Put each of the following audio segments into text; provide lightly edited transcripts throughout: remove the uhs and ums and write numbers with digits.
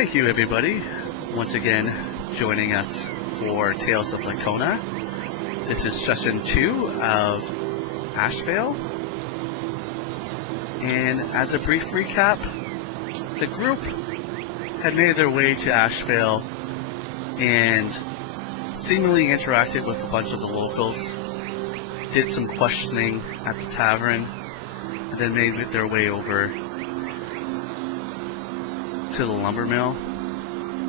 Thank you, everybody, once again joining us for Tales of Laikona. This is session 2 of Ashvale. And as a brief recap, the group had made their way to Ashvale and seemingly interacted with a bunch of the locals, did some questioning at the tavern, and then made their way over to the lumber mill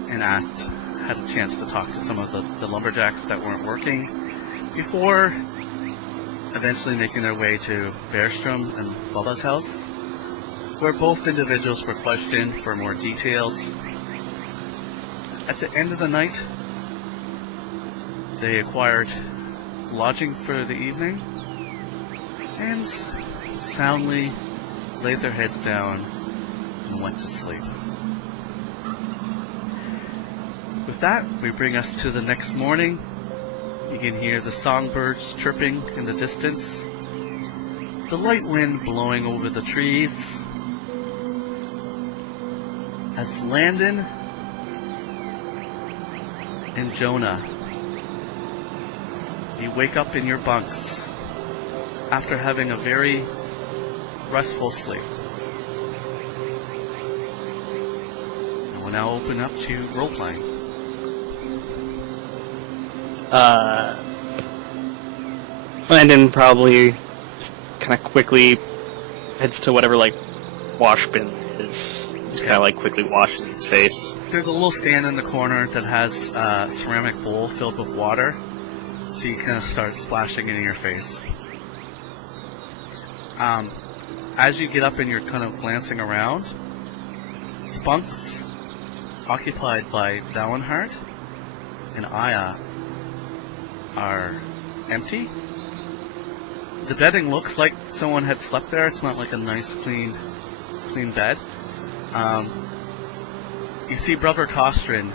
and had a chance to talk to some of the lumberjacks that weren't working before eventually making their way to Bergstrom and Bubba's house, where both individuals were questioned for more details. At the end of the night, they acquired lodging for the evening and soundly laid their heads down and went to sleep. With that, we bring us to the next morning. You can hear the songbirds chirping in the distance, the light wind blowing over the trees, as Landon and Jonna, you wake up in your bunks after having a very restful sleep. And we'll now open up to role-playing. Landon probably kind of quickly heads to whatever, wash bin is. Just kind of, quickly washes his face. There's a little stand in the corner that has a ceramic bowl filled with water, so you kind of start splashing it in your face. As you get up and you're kind of glancing around, bunks occupied by Valenhart and Aya are empty. The bedding looks like someone had slept there. It's not like a nice, clean bed. You see Brother Costren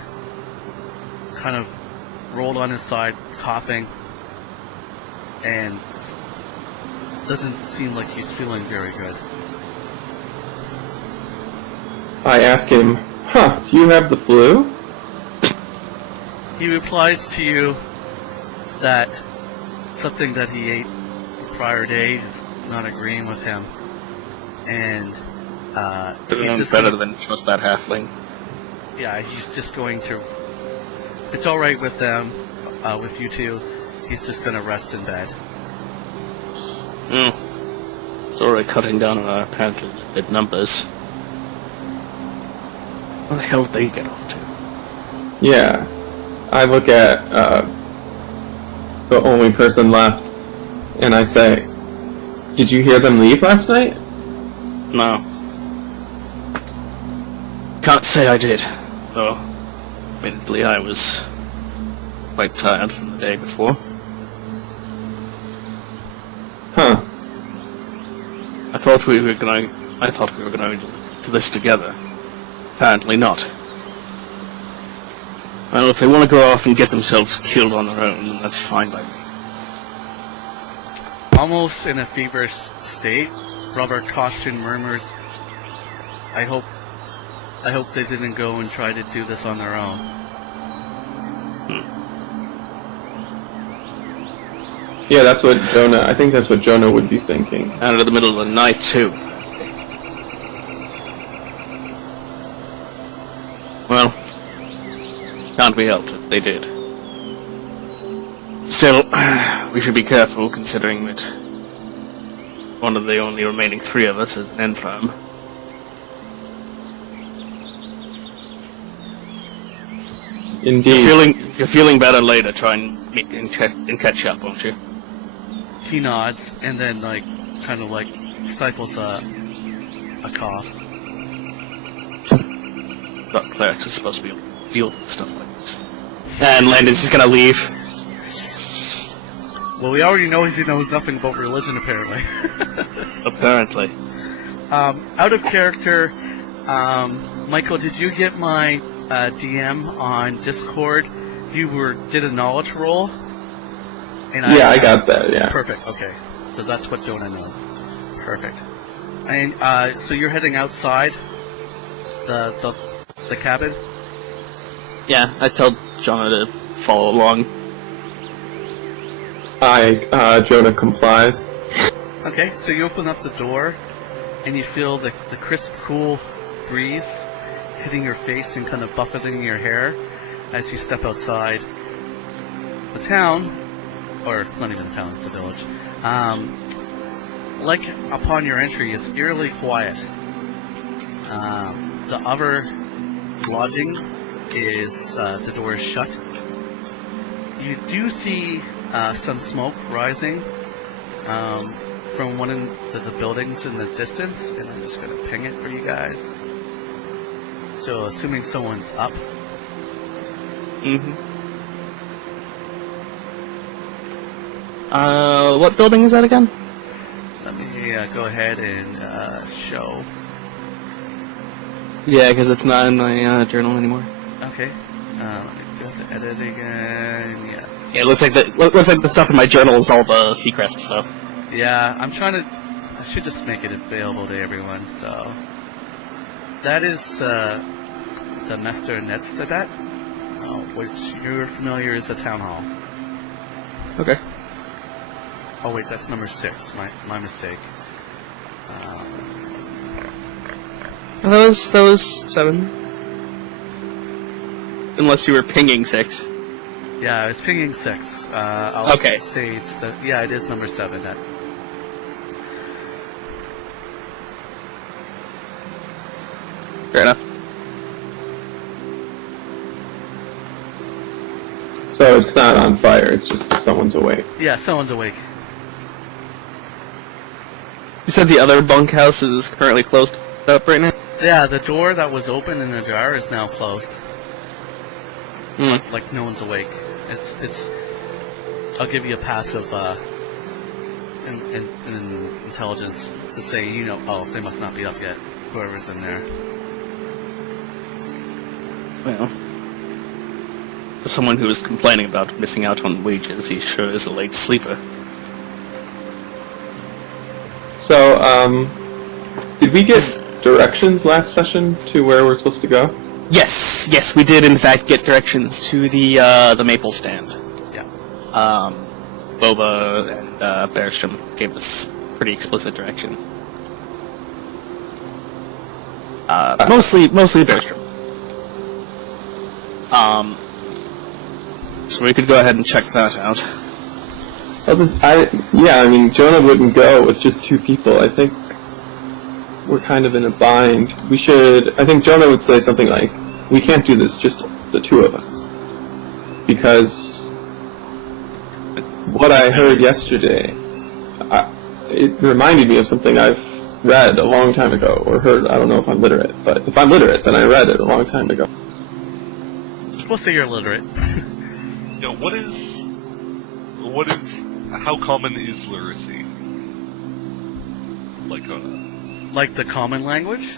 kind of rolled on his side, coughing, and doesn't seem like he's feeling very good. I ask him, do you have the flu? He replies to you that something that he ate the prior day is not agreeing with him, and he's just better than just that halfling. Yeah, he's just going to. It's all right with them, with you two. He's just going to rest in bed. It's already cutting down on our apparently limited numbers. Where the hell did they get off to? Yeah, I look at the only person left, and I say, "Did you hear them leave last night?" No. Can't say I did, though. Admittedly, I was quite tired from the day before. Huh. I thought we were going to do this together. Apparently not. Well, if they want to go off and get themselves killed on their own, then that's fine by me. Almost in a feverish state, Robert Costren murmurs, I hope they didn't go and try to do this on their own. Yeah, that's what Jonna. I think that's what Jonna would be thinking. Out of the middle of the night, too. Well, can't be helped if they did. Still, we should be careful, considering that one of the only remaining 3 of us is an infirm. Indeed. You're feeling better later. Try and catch up, won't you? He nods and then stifles a cough. But clerics are supposed to be able to deal with stuff like this. And Landon's just gonna leave. Well, we already know he knows nothing about religion, apparently. Apparently. Out of character, Michael, did you get my DM on Discord? You did a knowledge roll? And I got that, yeah. Perfect, okay. So that's what Jonna knows. Perfect. And so you're heading outside the the cabin? Yeah, I tell Jonna to follow along. Jonna complies. Okay, so you open up the door, and you feel the crisp, cool breeze hitting your face and kind of buffeting your hair as you step outside. The town, or not even the town, it's a village, like upon your entry, is eerily quiet. The other lodging is, the door is shut. You do see some smoke rising from one of the buildings in the distance, and I'm just going to ping it for you guys. So, assuming someone's up. Mm-hmm. What building is that again? Let me go ahead and show. Yeah, because it's not in my journal anymore. Okay. Let me go to edit again. Yes. Yeah, it looks like the stuff in my journal is all the Seacrest stuff. Yeah, I'm trying to. I should just make it available to everyone. So that is the Mester Nedstedet, which you're familiar as a town hall. Okay. Oh wait, that's number 6. My mistake. That was 7. Unless you were pinging 6. Yeah, I was pinging 6. I'll Okay. say it's yeah, it is number 7. That. Fair enough. So it's not on fire, it's just someone's awake. Yeah, someone's awake. You said the other bunkhouse is currently closed up right now? Yeah, the door that was open in the jar is now closed. Like no one's awake. It's. I'll give you a passive in intelligence to say oh they must not be up yet. Whoever's in there. Well, for someone who was complaining about missing out on wages, he sure is a late sleeper. So, did we get directions last session to where we're supposed to go? Yes, we did in fact get directions to the maple stand. Yeah. Boba and Bergstrom gave us pretty explicit directions. Mostly Bergstrom. So we could go ahead and check that out. I mean, Jonna wouldn't go with just 2 people. I think we're kind of in a bind. I think Jonna would say something like, we can't do this just the 2 of us. Because what I heard yesterday, it reminded me of something I've read a long time ago, or heard. I don't know if I'm literate, but if I'm literate, then I read it a long time ago. We'll say you're literate. How common is literacy? Like the common language?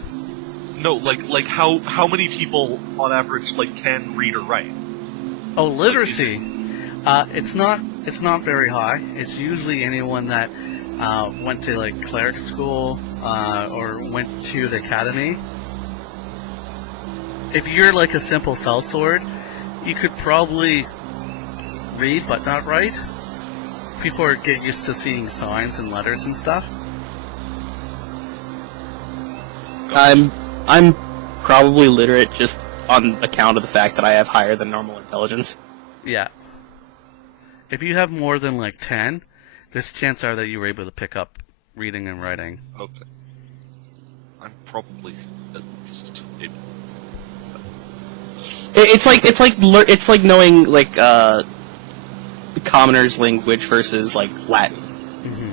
No, like how many people on average can read or write? Oh, literacy. It's not very high. It's usually anyone that went to cleric school or went to the academy. If you're a simple sellsword, you could probably read but not write. People get used to seeing signs and letters and stuff. I'm probably literate just on account of the fact that I have higher than normal intelligence. Yeah. If you have more than 10, there's a chance are that you were able to pick up reading and writing. Okay. I'm probably at least able. It's like knowing the commoner's language versus Latin. Mm-hmm.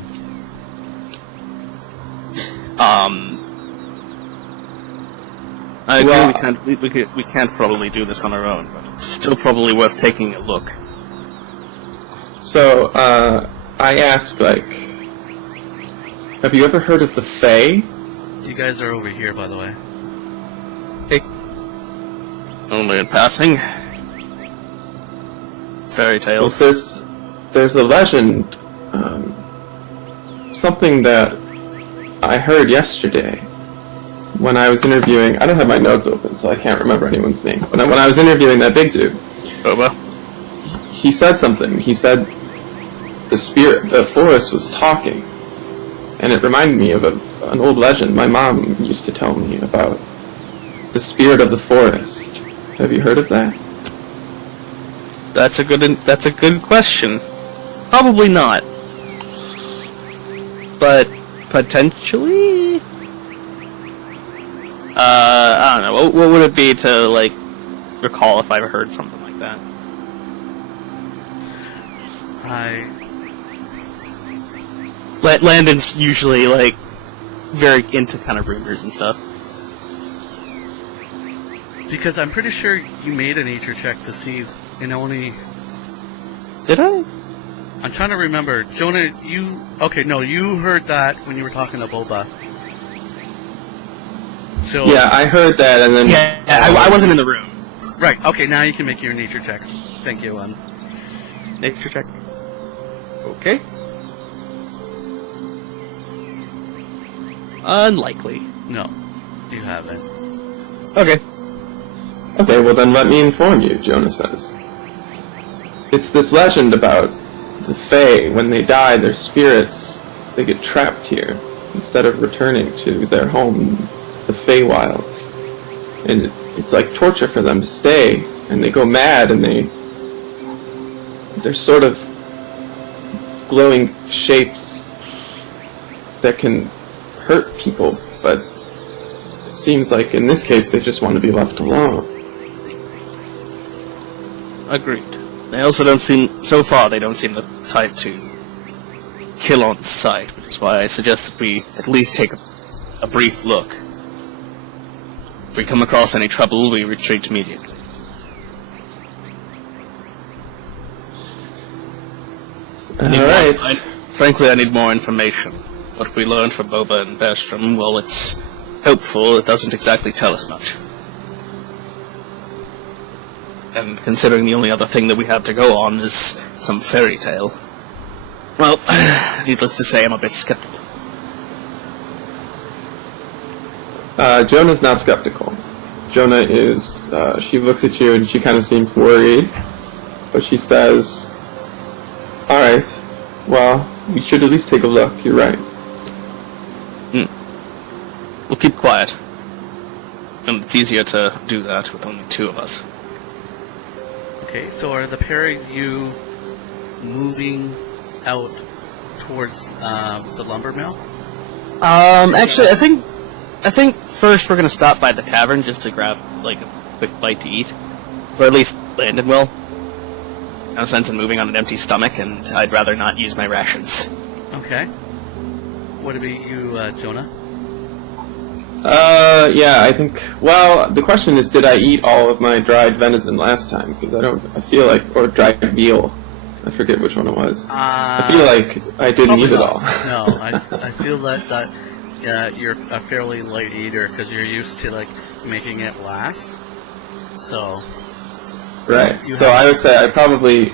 I agree. We can't probably do this on our own, but it's still probably worth taking a look. So, I asked, have you ever heard of the Fae? You guys are over here, by the way. Hey. Only in passing. Fairy tales. Well, there's a legend, something that I heard yesterday, when I was interviewing, I don't have my notes open, so I can't remember anyone's name. When I was interviewing that big dude, Boba. he said something. He said the forest was talking, and it reminded me of an old legend my mom used to tell me about the spirit of the forest. Have you heard of that? That's a good question. Probably not. But potentially? I don't know. What would it be to, like, recall if I ever heard something like that? Landon's usually, like, very into kind of rumors and stuff. Because I'm pretty sure you made a nature check to see, and only... Did I? I'm trying to remember. Jonna, you... Okay, no, you heard that when you were talking to Boba. So... Yeah, I heard that, and then... Yeah, I wasn't in the room. Right, okay, now you can make your nature checks. Thank you, Nature check. Okay. Unlikely. No, you haven't. Okay. Okay, well then let me inform you, Jonna says. It's this legend about the Fae. When they die, their spirits, they get trapped here instead of returning to their home, the Feywilds. And it's like torture for them to stay, and they go mad, and they're sort of glowing shapes that can hurt people, but it seems like in this case they just want to be left alone. Agreed. They also don't seem, so far, they don't seem the type to kill on sight, which is why I suggest that we at least take a brief look. If we come across any trouble, we retreat immediately. Alright. Frankly, I need more information. What we learned from Boba and Berstrom, well, it's hopeful. It doesn't exactly tell us much. And considering the only other thing that we have to go on is some fairy tale, well, needless to say, I'm a bit skeptical. Jonah's not skeptical. Jonna is, she looks at you and she kind of seems worried, but she says, alright, well, we should at least take a look, you're right. We'll keep quiet. And it's easier to do that with only two of us. Okay, so are the pair of you moving out towards the lumber mill? Actually, I think first we're gonna stop by the tavern just to grab, like, a quick bite to eat. Or at least Landon will. No sense in moving on an empty stomach, and I'd rather not use my rations. Okay. What about you, Jonna? Yeah, I think, well, the question is, did I eat all of my dried venison last time? Because I feel like, or dried veal. I forget which one it was. I feel like I didn't eat it all. No, I feel that you're a fairly light eater because you're used to, like, making it last. So... Right, so I would say I probably,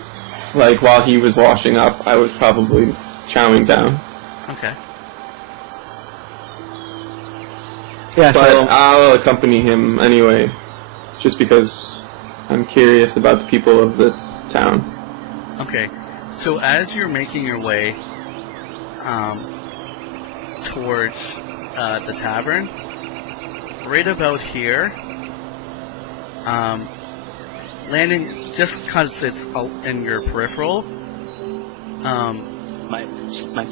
like, while he was washing up, I was probably chowing down. Okay. Yeah, But I'll accompany him anyway, just because I'm curious about the people of this town. Okay, so as you're making your way towards the tavern, right about here, Landon, just because it's in your peripheral, my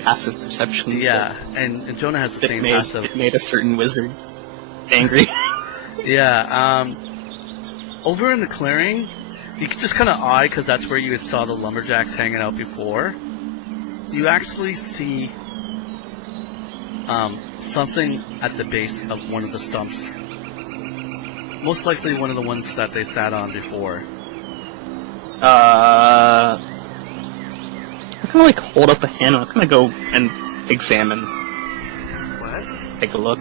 passive perception. yeah, and Jonna has the same passive. It made a certain wizard angry. Yeah, over in the clearing, you can just kind of eye, because that's where you had saw the lumberjacks hanging out before. You actually see something at the base of one of the stumps. Most likely one of the ones that they sat on before. I kind of like hold up a hand. I'm gonna go and examine. What? Take a look.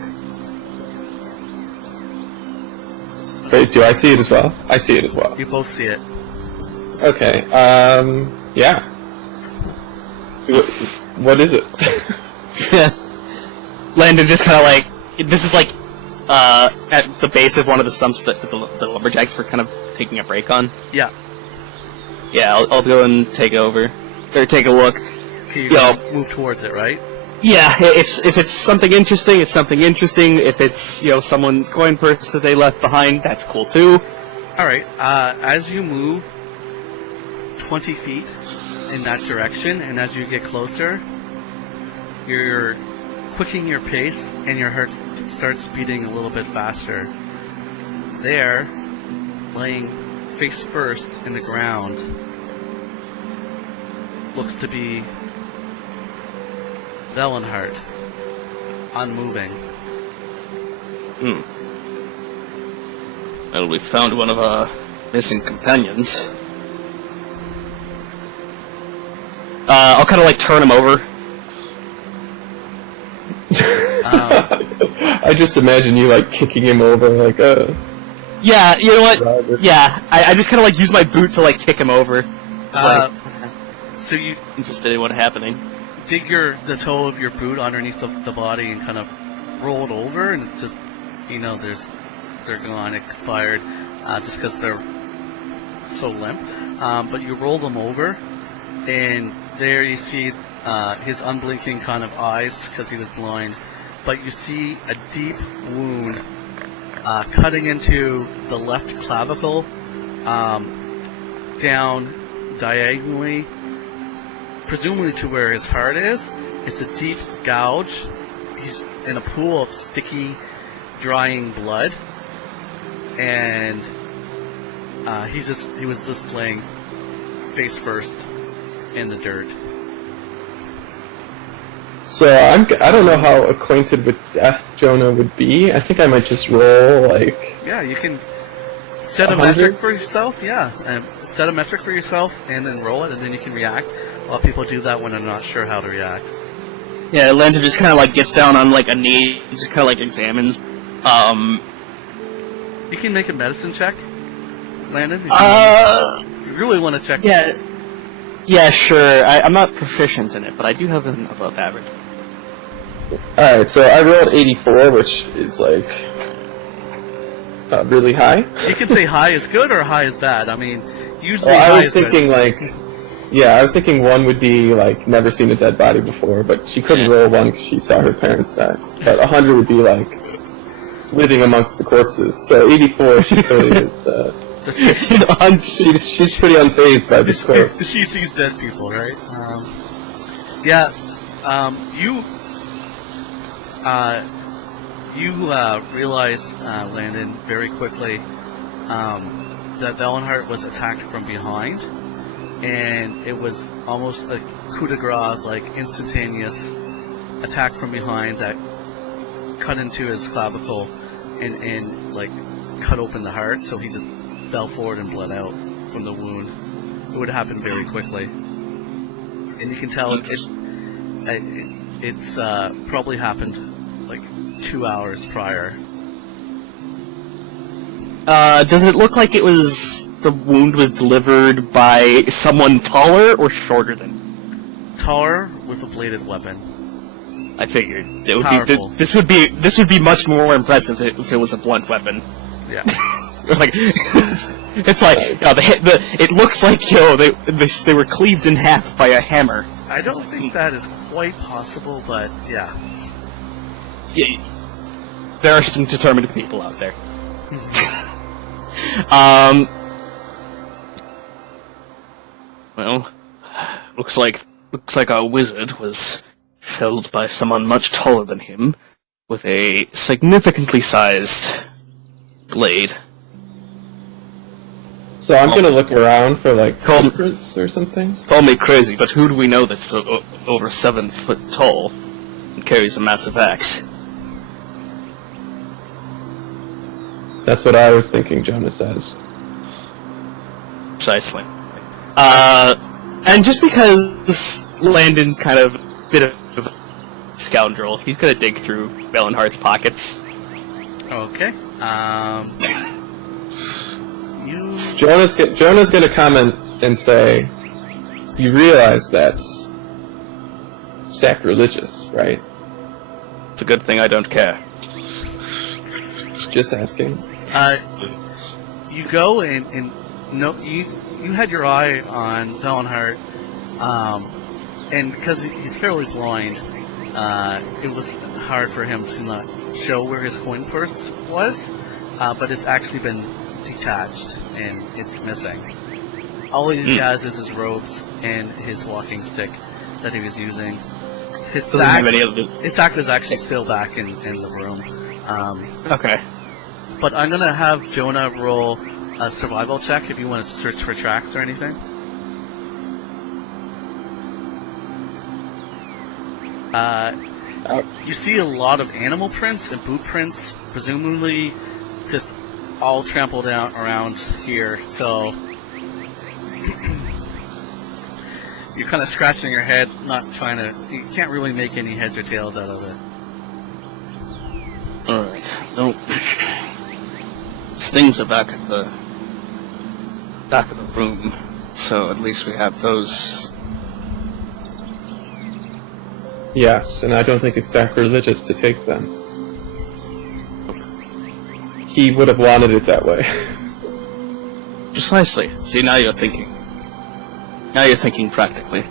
Wait, do I see it as well? I see it as well. You both see it. Okay, yeah. What is it? Landon just kind of like, this is like at the base of one of the stumps that the lumberjacks were kind of taking a break on. Yeah. Yeah, I'll go and take over. Or take a look. Okay, you're gonna move towards it, right? Yeah, if it's something interesting, it's something interesting. If it's, someone's coin purse that they left behind, that's cool too. Alright, as you move 20 feet in that direction, and as you get closer, you're quickening your pace, and your heart starts beating a little bit faster. There, laying face first in the ground, looks to be Valenhart, unmoving. Well, we found one of our missing companions. I'll kind of like turn him over. I just imagine you like kicking him over like Yeah, you know what? Yeah, I just kind of like use my boot to like kick him over. So you Interested in what's happening. dig the toe of your boot underneath the body and kind of roll it over, and it's just, they're gone, expired, just because they're so limp. But you roll them over, and there you see his unblinking kind of eyes, because he was blind. But you see a deep wound cutting into the left clavicle, down diagonally, presumably to where his heart is. It's a deep gouge. He's in a pool of sticky, drying blood, and he was just laying face first in the dirt. So I don't know how acquainted with death Jonna would be. I think I might just roll like. Yeah, you can set a 100? metric for yourself. Yeah, and set a metric for yourself, and then roll it, and then you can react. A lot of people do that when they're not sure how to react. Yeah, Landon just kind of like gets down on like a knee, just kind of like examines. You can make a medicine check, Landon. If you really want to check. Yeah, sure. I'm not proficient in it, but I do have an above average. Alright, so I rolled 84, which is like really high. You can say high is good or high is bad. I mean, usually Well, I high was is good. thinking I was thinking one would be like never seen a dead body before, but she couldn't roll one because she saw her parents die. But 100 would be like living amongst the corpses. So 84, she clearly is. She's pretty unfazed by this corpse. She sees dead people, right? You realize, Landon, very quickly that Valenhart was attacked from behind, and it was almost a coup de grace, like instantaneous attack from behind that cut into his clavicle and like cut open the heart, so he just fell forward and bled out from the wound. It would happen very quickly, and you can tell it's probably happened like 2 hours prior. Does it look like the wound was delivered by someone taller or shorter than? Taller with a bladed weapon. I figured it would Powerful. be. This would be much more impressive if it was a blunt weapon. Yeah. Like it's like it looks like they were cleaved in half by a hammer. I don't think that is quite possible, but yeah. Yeah, there are some determined people out there. Well, looks like our wizard was felled by someone much taller than him, with a significantly sized blade. So I'm gonna look around for like Call- culprits or something. Call me crazy, but who do we know that's over 7 foot tall and carries a massive axe? That's what I was thinking, Jonna says. Precisely. And just because Landon's kind of a bit of a scoundrel, he's gonna dig through Valenhart's pockets. Okay. Jonah's gonna comment and say, "You realize that's sacrilegious, right?" It's a good thing I don't care. Just asking. You go and no, you had your eye on Valenhart, and because he's fairly blind, it was hard for him to not show where his coin purse was, but it's actually been detached and it's missing. All he has is his robes and his walking stick that he was using. His sack is actually still back in the room. Okay. But I'm gonna have Jonna roll a survival check if you want to search for tracks or anything. You see a lot of animal prints and boot prints, presumably just all trampled out around here. So you're kind of scratching your head, not trying to. You can't really make any heads or tails out of it. Alright. Nope. Things are back of the room, so at least we have those. Yes, and I don't think it's sacrilegious to take them. He would have wanted it that way. Precisely. See, now you're thinking. Now you're thinking practically.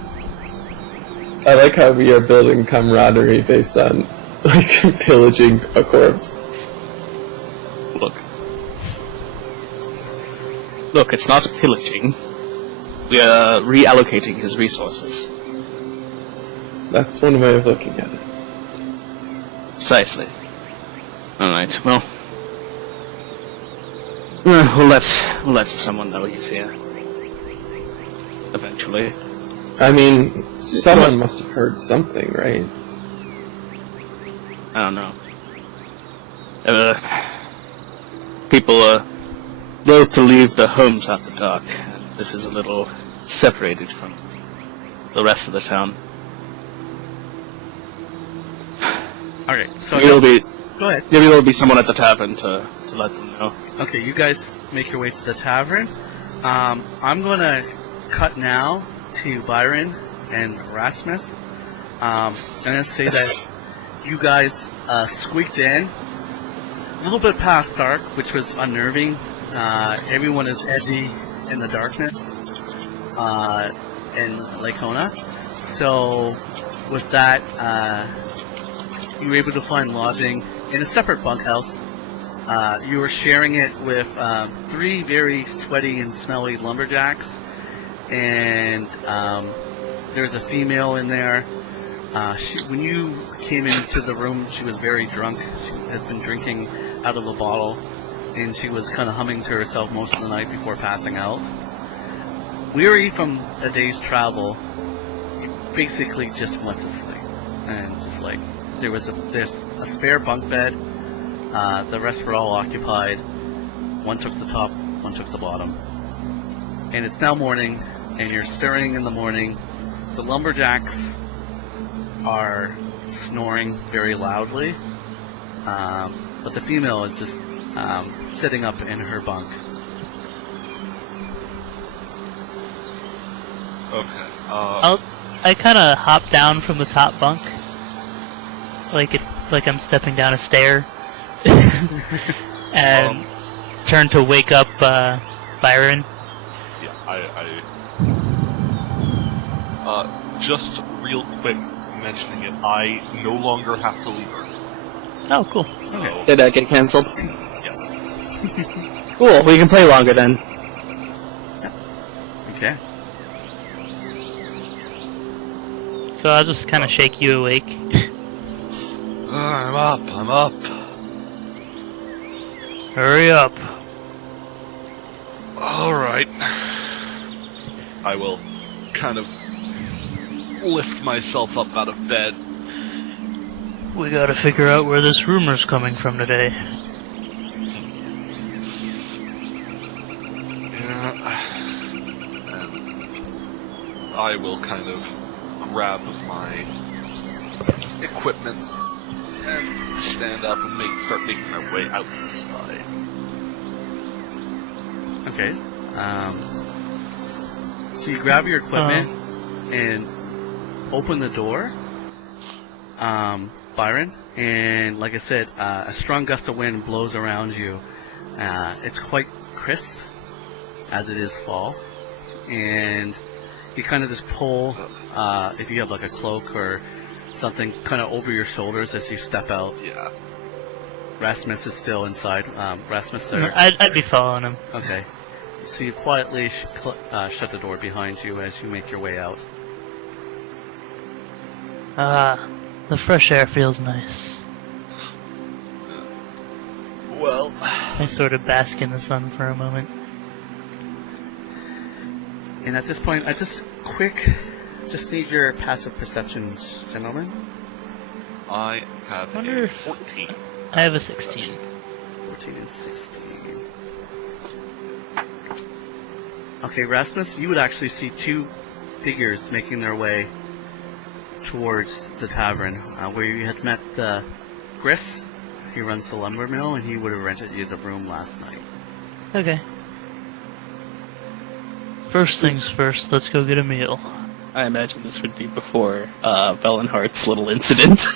I like how we are building camaraderie based on, like, pillaging a corpse. Look, it's not pillaging. We are reallocating his resources. That's one way of looking at it. Precisely. Alright, well... we'll let someone know he's here. Eventually. I mean, someone must have heard something, right? I don't know. People are loath to leave their homes after dark. This is a little separated from the rest of the town. Okay, so Maybe go ahead. Maybe there'll be someone at the tavern to let them know. Okay, you guys make your way to the tavern. I'm gonna cut now to Byron and Rasmus. I'm gonna say that you guys squeaked in a little bit past dark, which was unnerving. Everyone is edgy in the darkness in Laikona. So with that, you were able to find lodging in a separate bunkhouse. You were sharing it with 3 very sweaty and smelly lumberjacks, and there's a female in there. When you came into the room, she was very drunk. She had been drinking out of a bottle, and she was kind of humming to herself most of the night before passing out. Weary from a day's travel, you basically just went to sleep, and just like there's a spare bunk bed. The rest were all occupied. One took the top, one took the bottom. And it's now morning, and you're stirring in the morning. The lumberjacks are snoring very loudly, but the female is just sitting up in her bunk. Okay. I kind of hop down from the top bunk, like I'm stepping down a stair, and turn to wake up Byron. Yeah, just real quick, mentioning it, I no longer have to leave Earth. Oh, cool. So, Did that get cancelled? yes. Cool, we can play longer then. Okay. So I'll just kind of shake you awake. I'm up. Hurry up. Alright. I will kind of lift myself up out of bed. We gotta figure out where this rumor's coming from today. Yeah. And I will kind of grab my equipment and stand up and start making my way out to the side. Okay. So you grab your equipment and open the door, Byron, and like I said, a strong gust of wind blows around you. It's quite crisp, as it is fall, and you kind of just pull, if you have like a cloak or something, kind of over your shoulders as you step out. Yeah. Rasmus is still inside. Rasmus, sir. No, I'd be following him. Okay. So you quietly shut the door behind you as you make your way out. The fresh air feels nice. Well, I sort of bask in the sun for a moment. And at this point, I just need your passive perceptions, gentlemen. I have Wonder a if- 14. I have a 16. 14 and 16. Okay, Rasmus, you would actually see two figures making their way towards the tavern, where you had met Chris. He runs the lumber mill, and he would have rented you the room last night. Okay. First things first, let's go get a meal. I imagine this would be before Valenhart's little incident.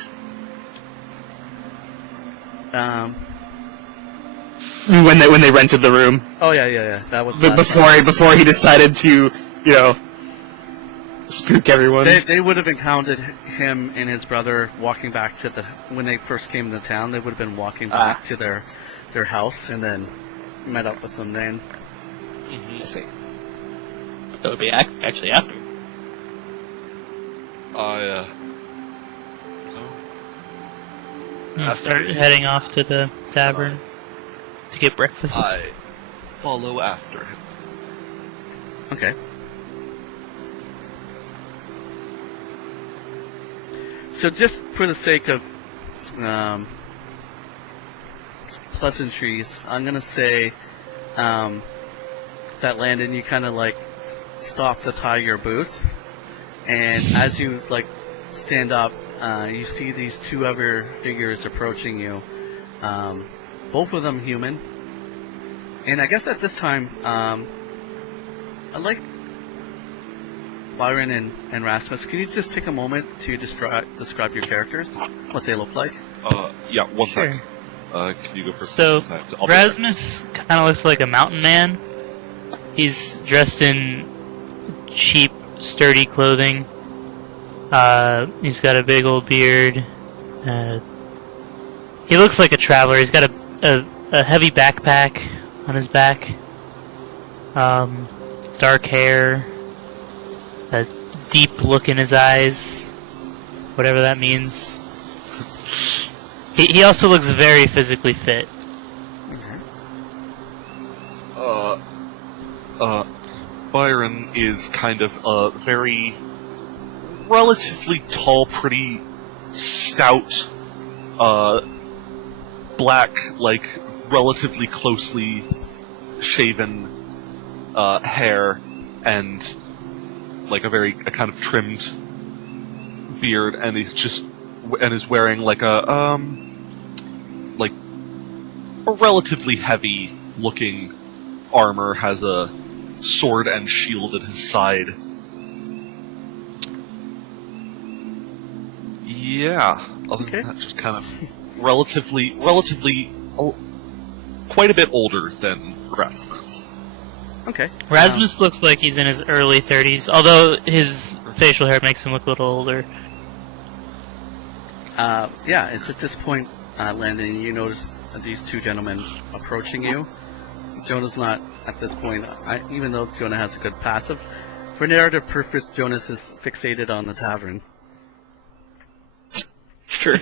When they rented the room. Oh yeah. That was But last night. before he decided to, spook everyone. They would have encountered him and his brother walking back to when they first came to town. They would have been walking back to their house, and then met up with them then. I see. That would be actually after. And start heading off to the tavern to get breakfast. I follow after him. Okay. So just for the sake of pleasantries, I'm gonna say that Landon, you kind of like stop to tie your boots, and as you like stand up, you see these two other figures approaching you. Both of them human, and I guess at this time, I'd like Byron and Rasmus, can you just take a moment to describe your characters, what they look like? Yeah, one Sure. sec. Can you go first? So, I'll be back. Rasmus kind of looks like a mountain man. He's dressed in cheap, sturdy clothing. He's got a big old beard. He looks like a traveler. He's got a heavy backpack on his back. Dark hair. A deep look in his eyes. Whatever that means. He also looks very physically fit. Byron is kind of a very relatively tall, pretty stout, black, like relatively closely shaven hair, and like a kind of trimmed beard, and is wearing like a relatively heavy looking armor, has a sword and shield at his side. Yeah, other Okay. than that, just kind of relatively quite a bit older than Rasmus. Okay. Rasmus looks like he's in his early 30s, although his facial hair makes him look a little older. Yeah, it's at this point, Landon, you notice these two gentlemen approaching you. Jonah's not at this point, even though Jonna has a good passive. For narrative purpose, Jonas is fixated on the tavern. Sure.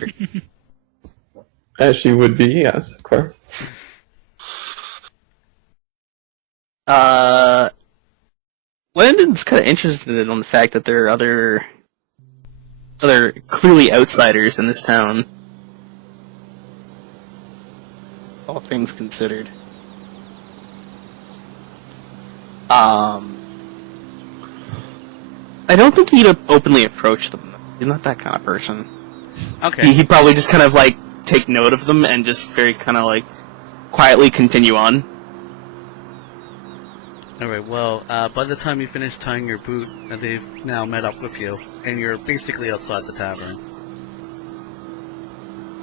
As she would be, yes, of course. Landon's kind of interested in the fact that there are other clearly outsiders in this town. All things considered. I don't think he'd openly approach them. He's not that kind of person. Okay. He'd probably just kind of like take note of them and just very kind of like quietly continue on. Alright, well, by the time you finish tying your boot, they've now met up with you, and you're basically outside the tavern.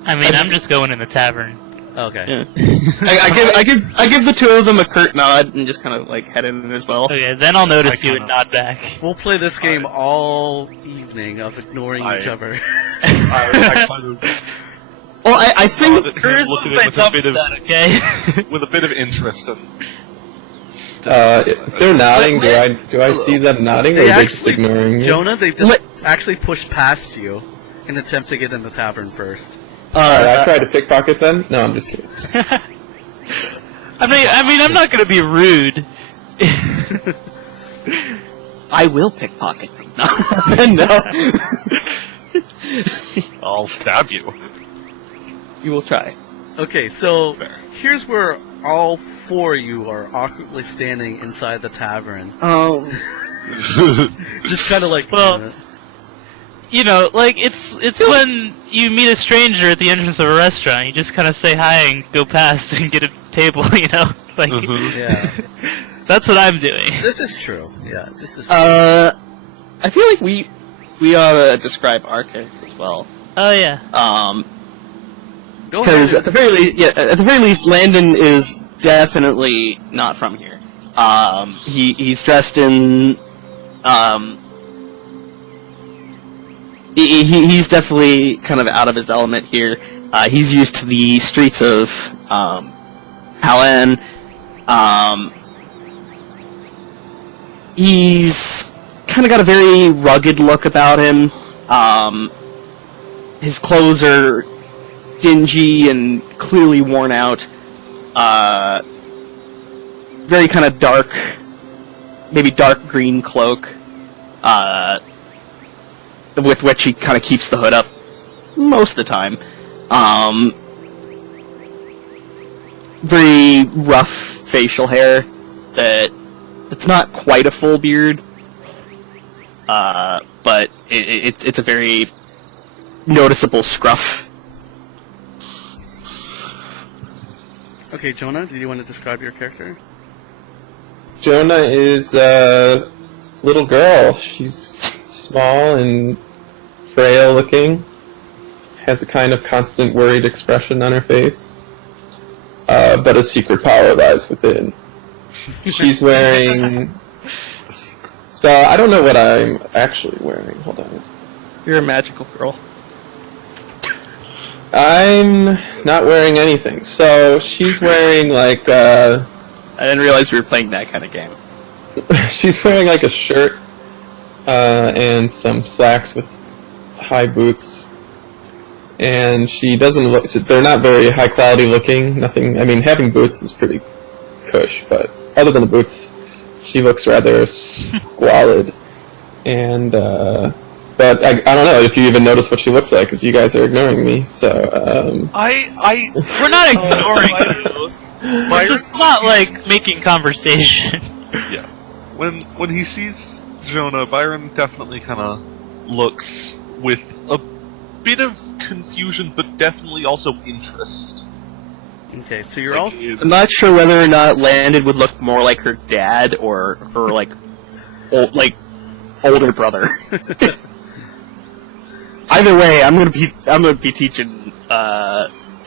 I mean, I'm just going in the tavern. Okay. Yeah. I give the two of them a curt nod and just kind of like head in as well. Okay, then I'll notice you kinda- and nod back. We'll play this game all evening of ignoring each other. I kind of Well, I think look at Charisma's it my with a bit of thumbs okay? with a bit of interest and. If they're nodding, do I see them nodding, or They are they just actually- ignoring me? Jonah, they just actually pushed past you in an attempt to get in the tavern first. I tried to pickpocket them? No, I'm just kidding. I mean, I'm not gonna be rude. I will pickpocket them. No. I'll stab you. You will try. Okay, so Fair. here's where all four of you are awkwardly standing inside the tavern. Oh. Just kind of like, Well- You know, like, it's when you meet a stranger at the entrance of a restaurant, you just kind of say hi and go past and get a table, you know? Like, yeah, that's what I'm doing. this is true. Yeah, this is true. I feel like we ought to describe our character as well. Oh, yeah. Go Because ahead. at the very least, Landon is definitely not from here. He's dressed in, he's definitely kind of out of his element here. He's used to the streets of, Palan. He's kind of got a very rugged look about him. His clothes are dingy and clearly worn out. Very kind of dark, maybe dark green cloak, with which he kind of keeps the hood up most of the time. Very rough facial hair it's not quite a full beard, but it's a very noticeable scruff. Okay, Jonah, do you want to describe your character? Jonah is a little girl. She's small and frail looking. Has a kind of constant worried expression on her face. But a secret power lies within. She's wearing... So, I don't know what I'm actually wearing. Hold on. You're a magical girl. I'm not wearing anything. So, she's wearing like... I didn't realize we were playing that kind of game. she's wearing like a shirt and some slacks with high boots. And she doesn't look... They're not very high quality looking. Nothing... I mean, having boots is pretty cush, but other than the boots, she looks rather squalid. And, but I don't know if you even notice what she looks like, because you guys are ignoring me, so, We're not ignoring you. We're just not, like, making conversation. Yeah. When he sees Jonna, Byron definitely kind of looks with a bit of confusion, but definitely also interest. Okay, so you're Like, all... I'm not sure whether or not Landon would look more like her dad or her older brother. Either way, I'm gonna be teaching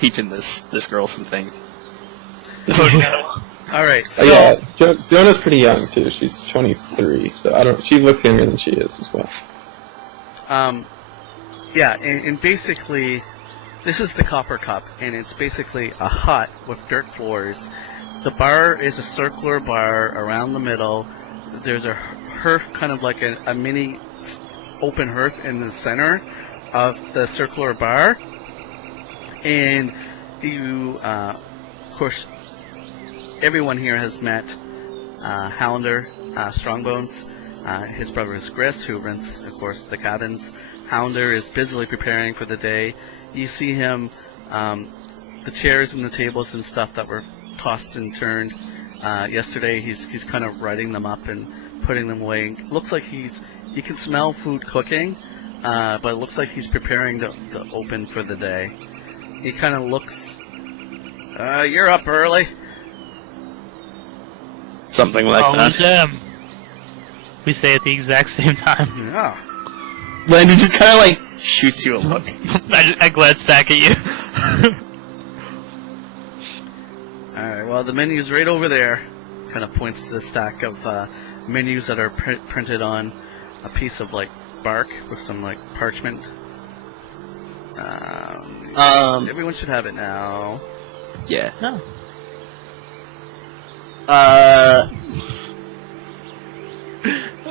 this girl some things. Oh, no. Alright, so... yeah, Jonah's pretty young, too. She's 23, so she looks younger than she is as well. Yeah, and basically, this is the Copper Cup, and it's basically a hut with dirt floors. The bar is a circular bar around the middle. There's a hearth, kind of like a mini open hearth in the center of the circular bar. And you, of course, everyone here has met Hollander, Strongbones. His brother is Gris, who runs, of course, the cabins. Hollander is busily preparing for the day. You see him, the chairs and the tables and stuff that were tossed and turned yesterday. He's kind of writing them up and putting them away. Looks like you can smell food cooking, but it looks like he's preparing to open for the day. He kind of looks. You're up early. Something like Oh, that. damn. We say at the exact same time. Yeah. Landon just kind of like shoots you a look. I glance back at you. well, the menu's right over there. Kind of points to the stack of menus that are printed on a piece of like bark with some like parchment. Everyone should have it now. Yeah. No.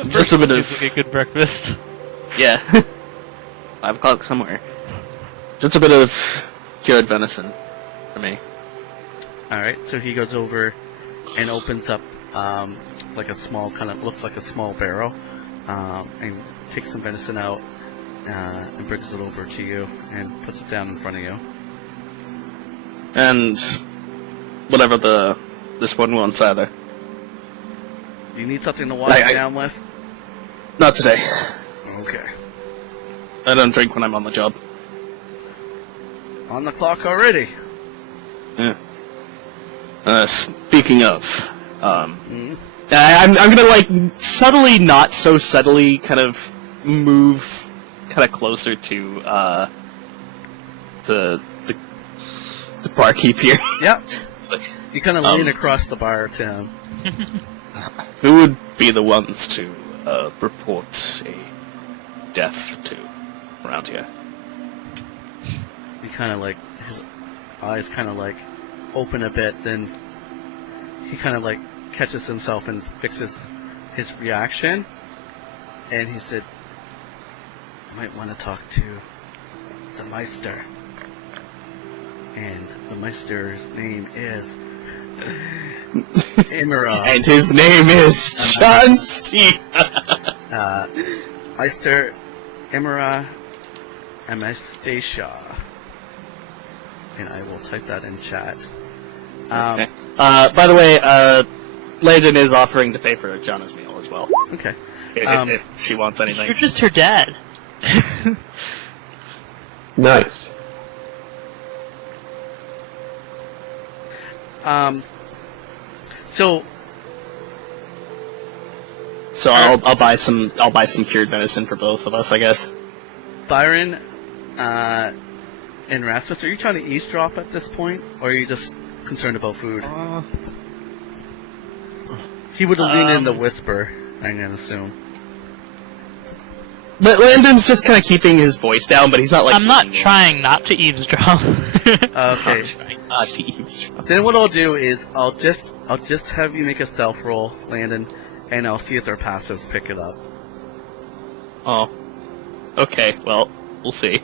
Just a bit Seems of like a good breakfast. yeah. 5 o'clock somewhere. Just a bit of cured venison for me. Alright, so he goes over and opens up like a small, kind of looks like a small barrel, and takes some venison out and brings it over to you and puts it down in front of you. And whatever this one wants either. Do you need something to wash it down with? Not today. Okay. I don't drink when I'm on the job. On the clock already. Yeah. Speaking of, Mhm. I'm gonna like subtly, not so subtly, kind of move kind of closer to the barkeep here. Yep. You kind of lean across the bar to him. Who would be the ones to report a death to around here? He kind of like, his eyes kind of like open a bit, then he kind of like catches himself and fixes his reaction, and he said, "You might want to talk to the Meister." And the Meister's name is Imra. And his name is John C. Meister Imra Anastasia. And I will type that in chat. Okay. By the way, Landon is offering to pay for Jonna's meal as well, Okay. if she wants anything. You're just her dad. Nice. So So I'll buy some cured venison for both of us, I guess. Byron and Rasmus, are you trying to eavesdrop at this point, or are you just concerned about food? He would have leaned in to whisper, I'm gonna assume. But Landon's just kind of keeping his voice down, but he's not like. I'm not trying not to eavesdrop. Okay. Not to eavesdrop. Then what I'll do is I'll just have you make a stealth roll, Landon, and I'll see if their passives pick it up. Oh. Okay. Well, we'll see.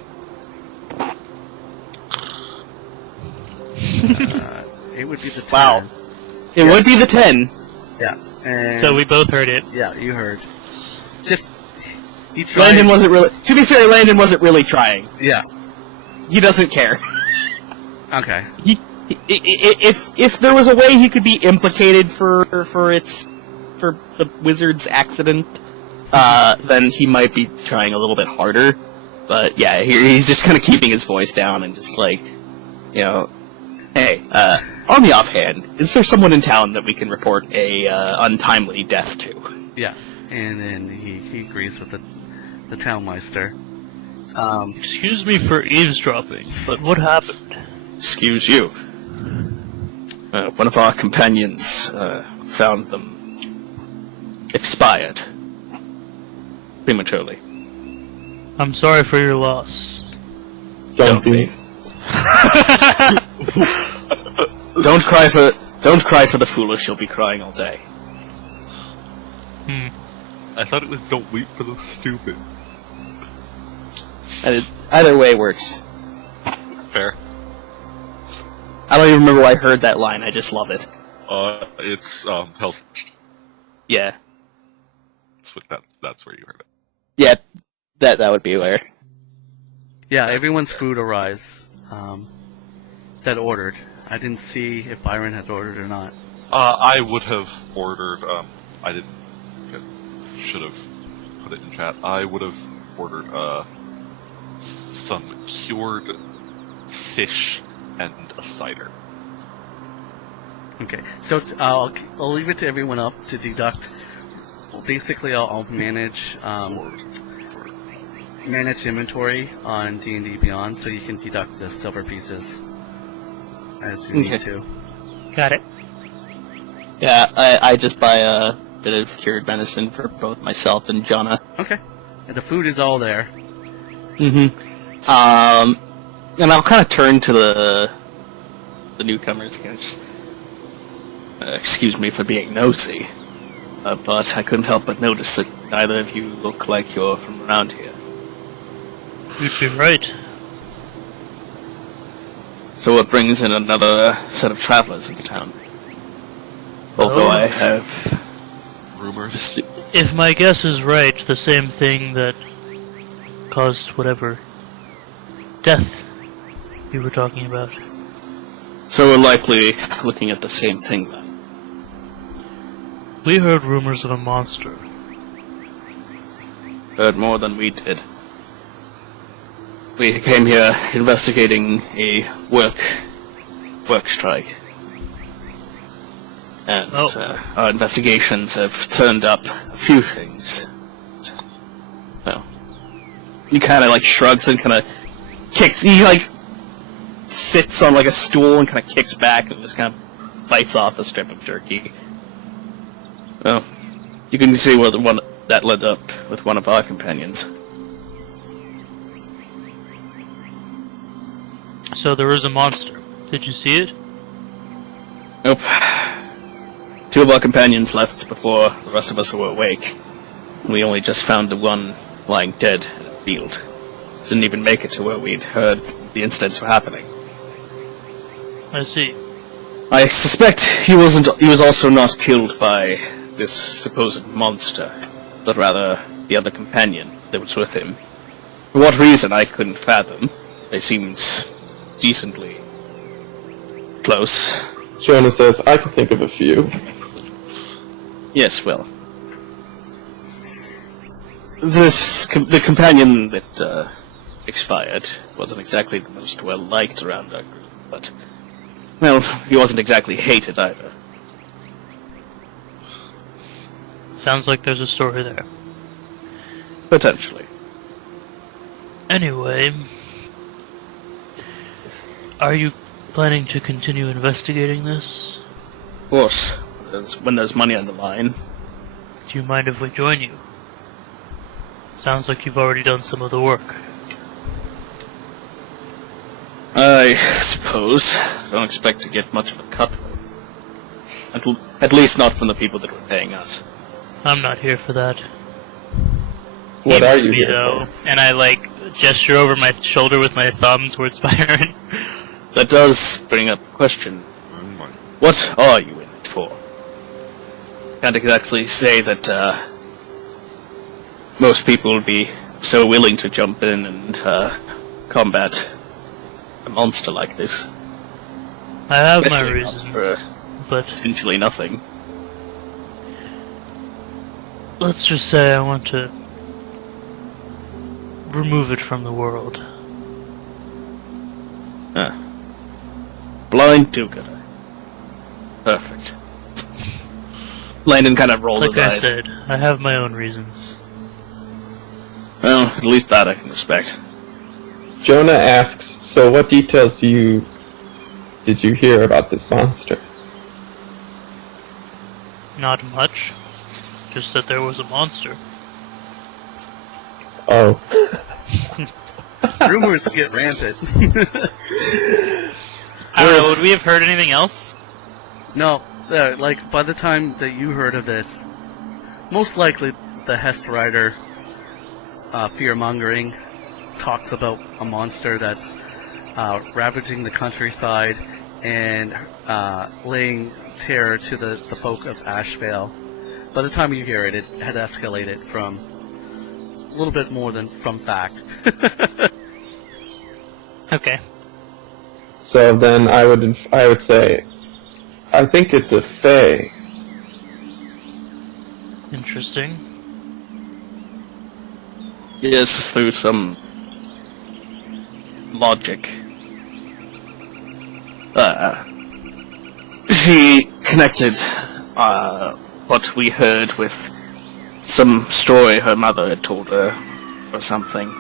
It would be the 10. Wow. It would be the 10. Yeah. And So we both heard it. yeah, you heard. Just he tried. Landon wasn't really. To be fair, Landon wasn't really trying. Yeah. He doesn't care. Okay. If there was a way he could be implicated for the wizard's accident, then he might be trying a little bit harder. But yeah, he's just kind of keeping his voice down and just like, you know, hey, on the offhand, is there someone in town that we can report a untimely death to? Yeah. And then he agrees with the townmeister. Excuse me for eavesdropping, but what happened? Excuse you. One of our companions found them expired prematurely. I'm sorry for your loss. Don't be. Don't cry for the foolish. You'll be crying all day. I thought it was don't weep for the stupid. Either way works. Fair. I don't even remember why I heard that line. I just love it. It's Hell's. Yeah, That's where you heard it. yeah, that would be where. Yeah, everyone's food arrives. That ordered. I didn't see if Byron had ordered or not. I would have ordered. I didn't. Should have put it in chat. I would have ordered some cured fish and a cider. Okay, so I'll leave it to everyone up to deduct. Basically, I'll manage inventory on D&D Beyond, so you can deduct the silver pieces as you need to. Got it. Yeah, I just buy a bit of cured venison for both myself and Jonna. Okay. And the food is all there. Mm-hmm. And I'll kind of turn to the newcomers again. Just, excuse me for being nosy, but I couldn't help but notice that neither of you look like you're from around here. You'd be right. So what brings in another set of travelers into town? Although I have... Rumors. If my guess is right, the same thing that caused whatever death you were talking about. So we're likely looking at the same thing then. We heard rumors of a monster. Heard more than we did. We came here investigating a work strike. And our investigations have turned up a few things. Well, he kind of like shrugs and kind of kicks. He like sits on like a stool and kind of kicks back and just kind of bites off a strip of jerky. Well, you can see where the one that led up with one of our companions. So there is a monster. Did you see it? Nope. Two of our companions left before the rest of us were awake. We only just found the one lying dead in a field. Didn't even make it to where we'd heard the incidents were happening. I see. I suspect he was also not killed by this supposed monster, but rather the other companion that was with him. For what reason, I couldn't fathom. They seemed decently close. Jonna says, I can think of a few. Yes, well. The companion that expired wasn't exactly the most well-liked around our group, but, well, he wasn't exactly hated either. Sounds like there's a story there. Potentially. Anyway, are you planning to continue investigating this? Of course, when there's money on the line. Do you mind if we join you? Sounds like you've already done some of the work. I suppose. Don't expect to get much of a cut. At least not from the people that were paying us. I'm not here for that. What He are might you be, here though, for? and I gesture over my shoulder with my thumb towards Byron. That does bring up a question. What are you in it for? Can't exactly say that most people would be so willing to jump in and combat a monster like this. I have my Especially not reasons, but Potentially nothing. let's just say I want to remove it from the world. Blind do-gooder. Perfect. Landon kind of rolled Like his I eyes. said, I have my own reasons. Well, at least that I can respect. Jonna asks, so what details did you hear about this monster? Not much. Just that there was a monster. Oh. Rumors get rampant. I don't know, would we have heard anything else? No, like, by the time that you heard of this, most likely the Hest Rider, fear-mongering, talks about a monster that's ravaging the countryside and laying terror to the folk of Ashvale. By the time you hear it, it had escalated from a little bit more than from fact. Okay. So then I would say, I think it's a fae. Interesting. Yes, through some logic. She connected what we heard with some story her mother had told her, or something.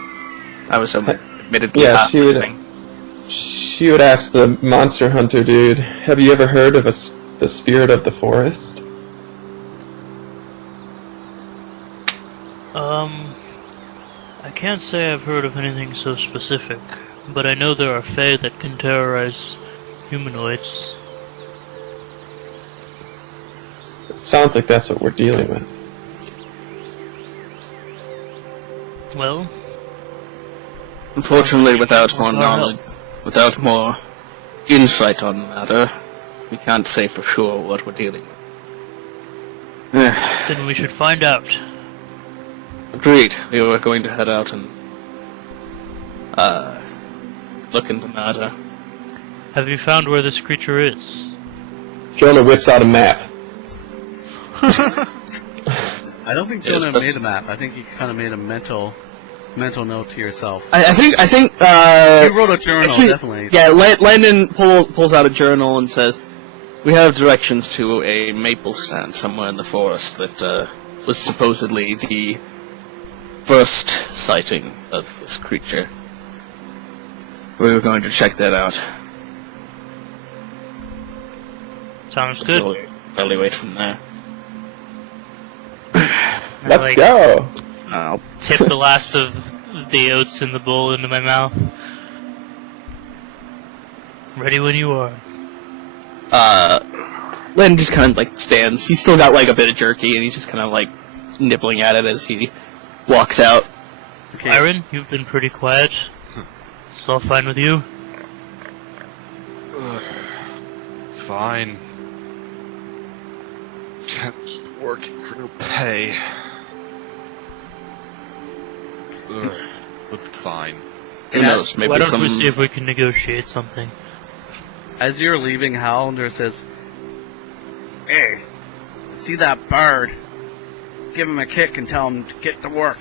I was admittedly Yeah, half listening. she would ask the monster hunter dude, have you ever heard of a the spirit of the forest? I can't say I've heard of anything so specific, but I know there are fae that can terrorize humanoids. It sounds like that's what we're dealing with. Well, Unfortunately, without more Our knowledge, without more insight on the matter, we can't say for sure what we're dealing with. then we should find out. Agreed. We were going to head out and look into the matter. Have you found where this creature is? Jonna whips out a map. I don't think Yes, Jonna that's- made a map. I think you kind of made a mental note to yourself. I think. You wrote a journal, actually, definitely. Yeah, Landon pulls out a journal and says, "We have directions to a maple stand somewhere in the forest that was supposedly the first sighting of this creature. We were going to check that out. Sounds good. Evaluate from there." Let's like, go! I'll Tip the last of the oats in the bowl into my mouth. Ready when you are. Landon just kind of like stands. He's still got like a bit of jerky, and he's just kind of like nibbling at it as he walks out. Okay. Byron, you've been pretty quiet. It's all fine with you? Fine. Can't keep working for no pay. But fine. Who knows? Maybe Why don't some. we see if we can negotiate something? As you're leaving, Hollander says, "Hey, see that bird? Give him a kick and tell him to get to work."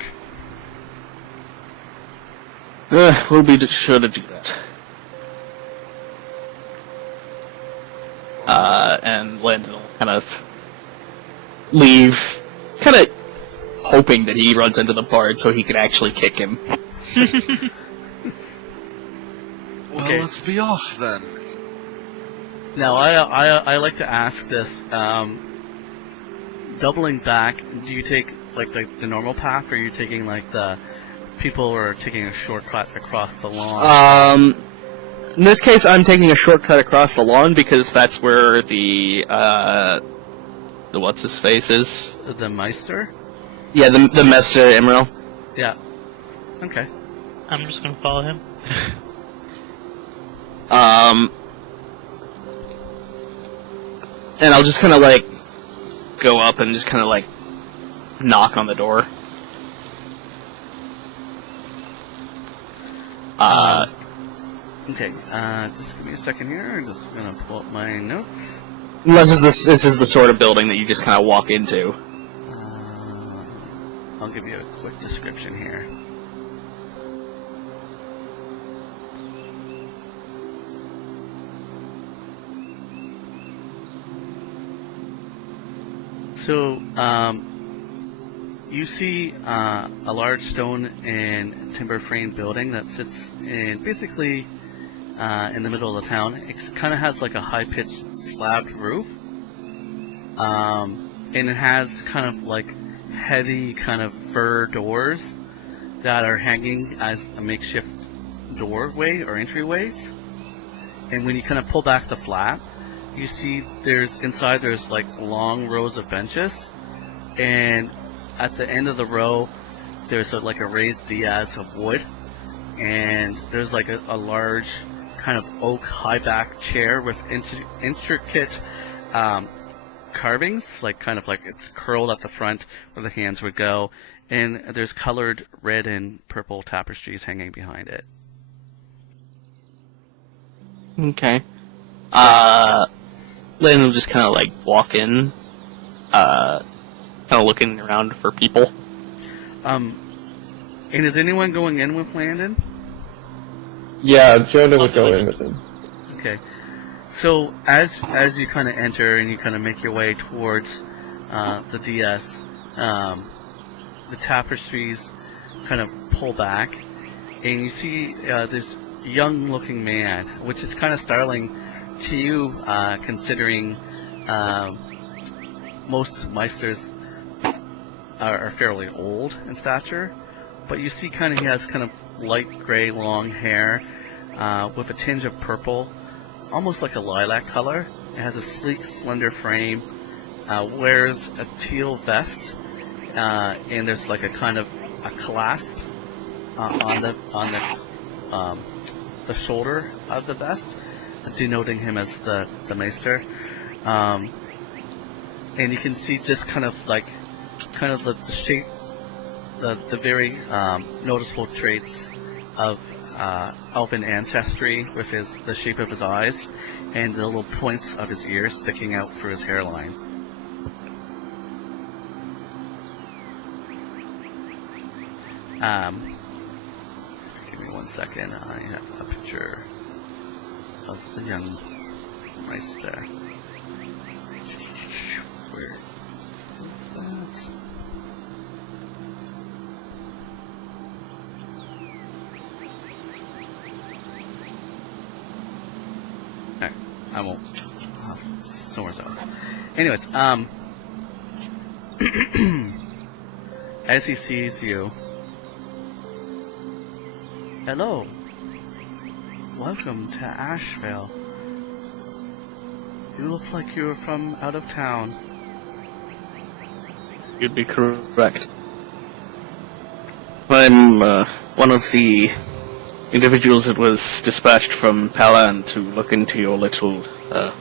We'll be sure to do that. And Landon will kind of leave, kind of hoping that he runs into the bard so he can actually kick him. Well, Okay. let's be off then. Now, I like to ask this. Doubling back, do you take like the normal path, or are you taking like the people are taking a shortcut across the lawn? In this case, I'm taking a shortcut across the lawn because that's where the what's his face is. The Meister? Yeah, the Master Emerald. Yeah. Okay. I'm just gonna follow him. And I'll just kind of like go up and just kind of like knock on the door. Okay. Just give me a second here. I'm just gonna pull up my notes. Unless this is the sort of building that you just kind of walk into. I'll give you a quick description here. So, you see a large stone and timber frame building that sits in basically in the middle of the town. It kind of has like a high-pitched slabbed roof, and it has kind of like heavy kind of fir doors that are hanging as a makeshift doorway or entryways. And when you kind of pull back the flap, you see there's like long rows of benches, and at the end of the row there's like a raised dais of wood, and there's like a large kind of oak high back chair with intricate carvings, like kind of like it's curled at the front where the hands would go, and there's colored red and purple tapestries hanging behind it. Okay. Landon will just kind of like walk in, kind of looking around for people. And is anyone going in with Landon? Yeah, Jonna would go in with him. Okay. So as you kind of enter and you kind of make your way towards the DS, the tapestries kind of pull back, and you see this young-looking man, which is kind of startling to you, considering Most Meisters are fairly old in stature, but you see kind of he has kind of light gray long hair with a tinge of purple, almost like a lilac color. It has a sleek, slender frame, wears a teal vest, and there's like a kind of a clasp on the shoulder of the vest, denoting him as the Meister. And you can see just kind of the shape, the very noticeable traits of elfin ancestry with the shape of his eyes and the little points of his ears sticking out through his hairline. Give me 1 second. I have a picture of the young Meister. Where is that? Alright, I won't. Somewhere else. Anyways, as he sees you, hello. Welcome to Ashvale. You look like you're from out of town. You'd be correct. I'm one of the individuals that was dispatched from Palan to look into your little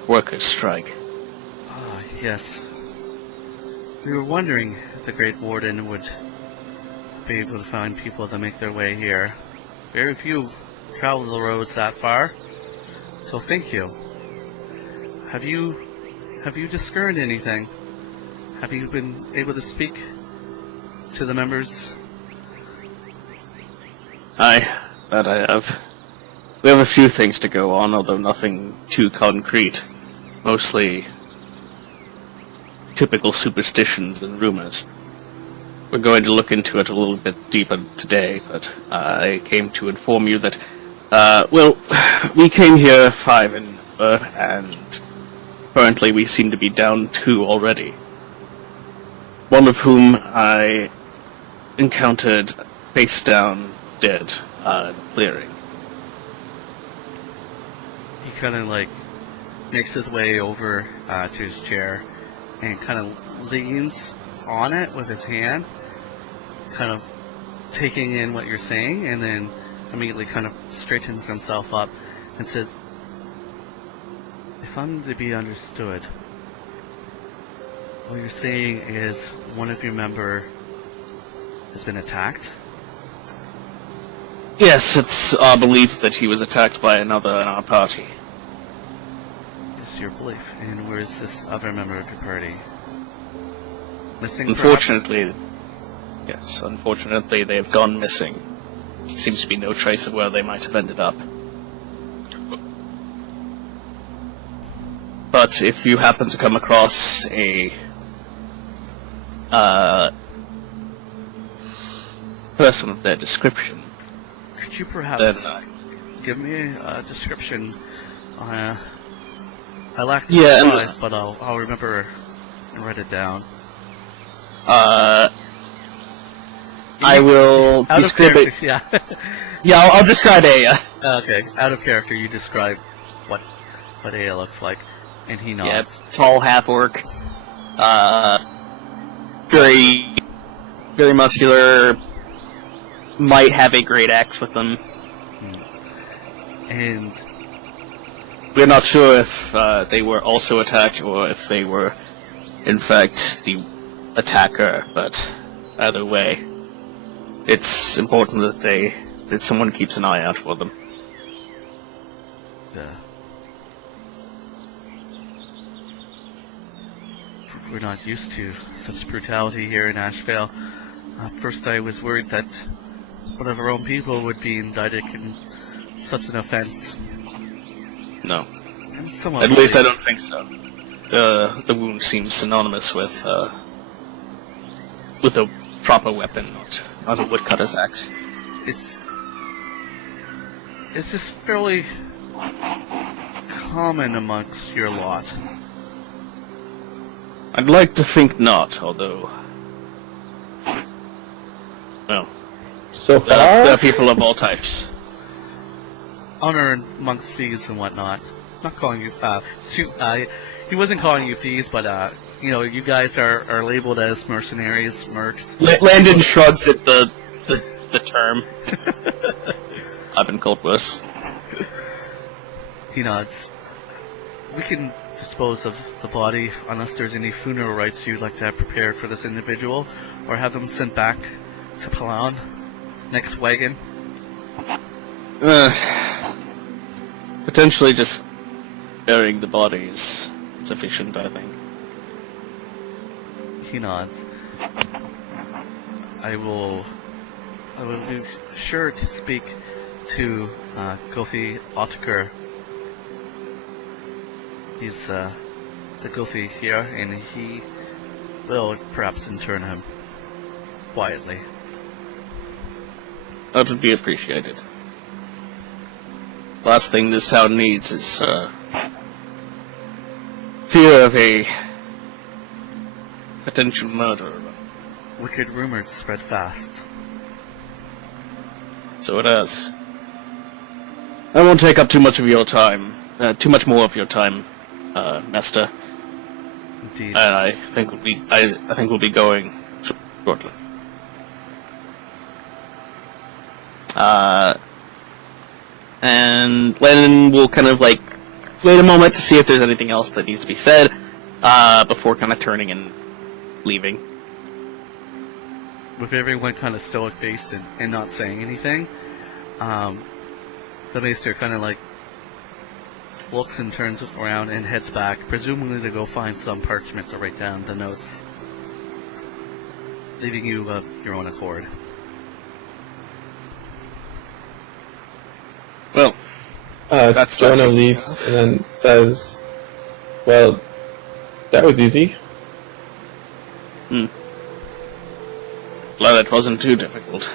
workers' strike. Ah, yes. We were wondering if the Great Warden would be able to find people to make their way here. Very few travel the roads that far, so thank you. Have you discerned anything? Have you been able to speak to the members? Aye, that I have. We have a few things to go on, although nothing too concrete. Mostly typical superstitions and rumors. We're going to look into it a little bit deeper today, but I came to inform you that, we came here 5 in number, and currently we seem to be down 2 already. One of whom I encountered face down, dead, in a clearing. He kind of makes his way over to his chair and kind of leans on it with his hand, kind of taking in what you're saying, and then immediately kind of straightens himself up and says, if I'm to be understood, what you're saying is one of your member has been attacked? Yes, it's our belief that he was attacked by another in our party. It's your belief. And where is this other member of your party? Missing, Unfortunately, yes, unfortunately they've gone missing. Seems to be no trace of where they might have ended up. But if you happen to come across a person of their description, Could you perhaps then give me a description? I lack the Yeah, supplies, but I'll remember and write it down. I will Out of describe it. character, yeah. Yeah, I'll describe a. Okay, out of character, you describe what Aya looks like, and he nods. Yeah, tall half orc. Very, very muscular. Might have a great axe with them. And We're not sure if they were also attacked or if they were, in fact, the attacker. But either way, it's important that someone keeps an eye out for them. we're not used to such brutality here in Ashvale. First, I was worried that one of our own people would be indicted in such an offense. No, And somewhat at least I don't think so. The wound seems synonymous with a proper weapon, not a woodcutter's axe. It's just fairly common amongst your lot. I'd like to think not, although... Well, So far? there are people of all types. Honor amongst thieves and whatnot. Not calling you, he wasn't calling you thieves, but, you guys are labeled as mercenaries, mercs. Landon shrugs at the term. I've been called worse. He nods. We can dispose of the body unless there's any funeral rites you'd like to have prepared for this individual, or have them sent back to Palan. Next wagon. Potentially just burying the body is sufficient, I think. He nods. I will be sure to speak to Gofi Otker. He's the Gofi here, and he will perhaps intern him quietly. That would be appreciated. Last thing this town needs is fear of a potential murderer. Wicked rumors spread fast. So it has. I won't take up too much of your time. Too much more of your time, Nesta. Indeed. And I think we'll be going shortly. And Landon will kind of like wait a moment to see if there's anything else that needs to be said before kind of turning and leaving. With everyone kind of stoic-faced and not saying anything, the maester kind of like looks and turns around and heads back, presumably to go find some parchment to write down the notes, leaving you of your own accord. Well, that's Jonna leaves and then says, well, that was easy. Glad it wasn't too difficult.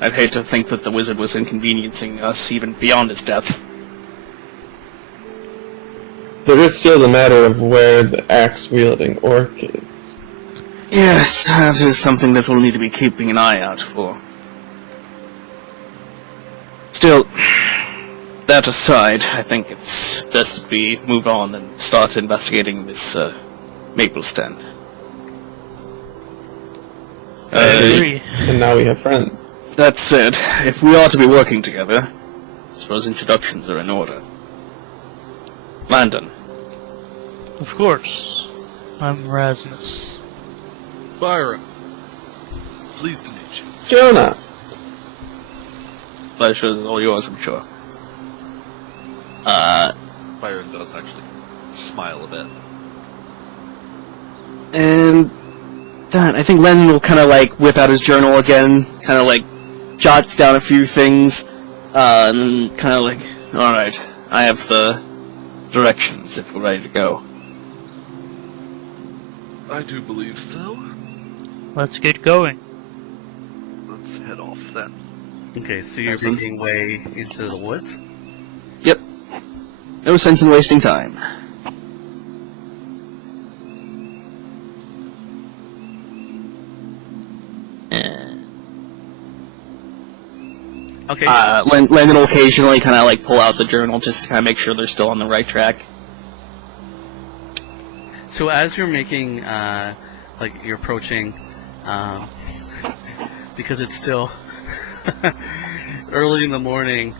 I'd hate to think that the wizard was inconveniencing us even beyond his death. There is still the matter of where the axe-wielding orc is. Yes, that is something that we'll need to be keeping an eye out for. Still, that aside, I think it's best that we move on and start investigating this maple stand. I agree. And now we have friends. That said, if we are to be working together, I suppose introductions are in order. Landon. Of course. I'm Rasmus. Byron, pleased to meet you. Jonna! Pleasure is all yours, I'm sure. Byron does actually smile a bit. And that, I think Landon will kind of like whip out his journal again, kind of like jots down a few things, and then kind of like, alright, I have the directions if we're ready to go. I do believe so. Let's get going. Let's head off then. Okay, so you're Excellent. making way into the woods? Yep. No sense in wasting time. Okay. Landon will occasionally kind of like pull out the journal just to kind of make sure they're still on the right track. So as you're making, you're approaching, because it's still early in the morning,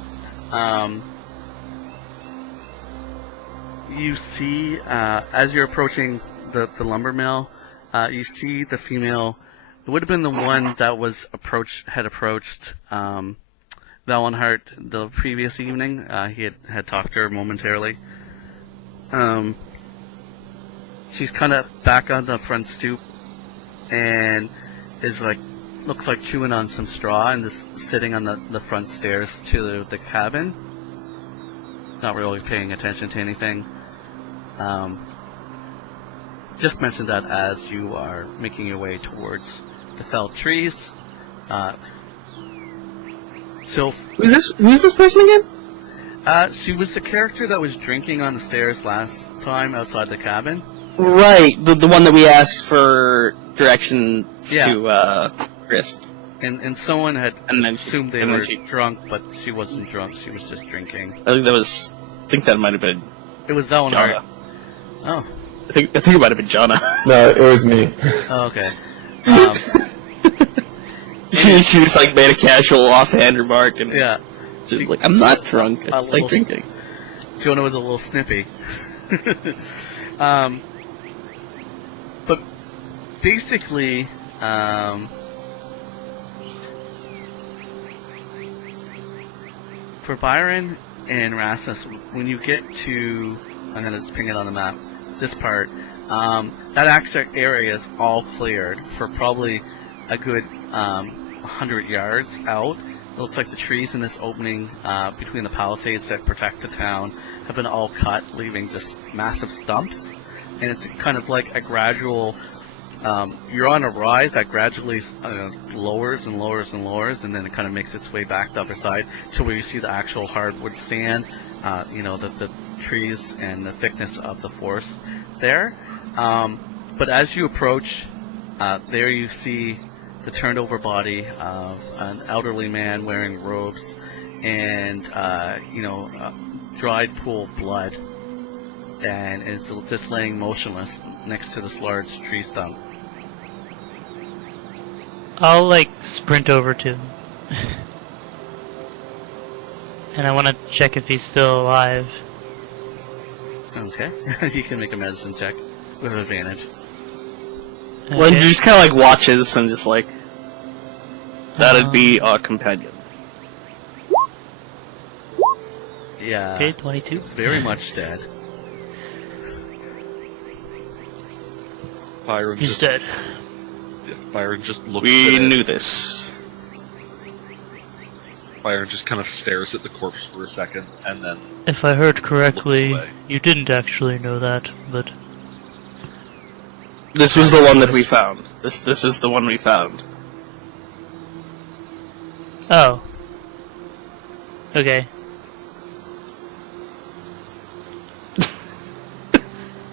you see, as you're approaching the lumber mill, you see the female. It would have been the one that had approached Valenhart the previous evening. He had talked to her momentarily. She's kind of back on the front stoop and is looks like chewing on some straw and just sitting on the front stairs to the cabin. Not really paying attention to anything. Just mention that as you are making your way towards the felled trees. Who's this person again? She was the character that was drinking on the stairs last time outside the cabin. Right, the one that we asked for directions Yeah. to Chris. And someone had And then assumed they and then were she- drunk, but she wasn't drunk. She was just drinking. I think that might have been It was Valinor. Jonna. Oh. I think it might have been Jonna. No, it was me. Oh, okay. she just like made a casual offhand remark and Yeah. just like, I'm not drunk, I A just little- like drinking. Jonna was a little snippy. But basically, for Byron and Rasmus, when you get to, I'm going to ping it on the map, this part, that actual area is all cleared for probably a good 100 yards out. It looks like the trees in this opening between the palisades that protect the town have been all cut, leaving just massive stumps. And it's kind of like a gradual, you're on a rise that gradually lowers and lowers and lowers, and then it kind of makes its way back the other side to where you see the actual hardwood stand, the trees and the thickness of the forest there. But as you approach, there you see the turned over body of an elderly man wearing robes and, a dried pool of blood, and is just laying motionless next to this large tree stump. I'll sprint over to him. And I want to check if he's still alive. Okay. You can make a medicine check with advantage. Well, Okay. he just kind of watches and just like, that'd be our companion. Yeah. Okay, 22. Very much dead. Byron He's just, dead. yeah, Byron just looks We at it. knew this. Byron just kind of stares at the corpse for a second, and then If I heard correctly, Looks away. you didn't actually know that, but This was the one that we found. This is the one we found. oh. Okay.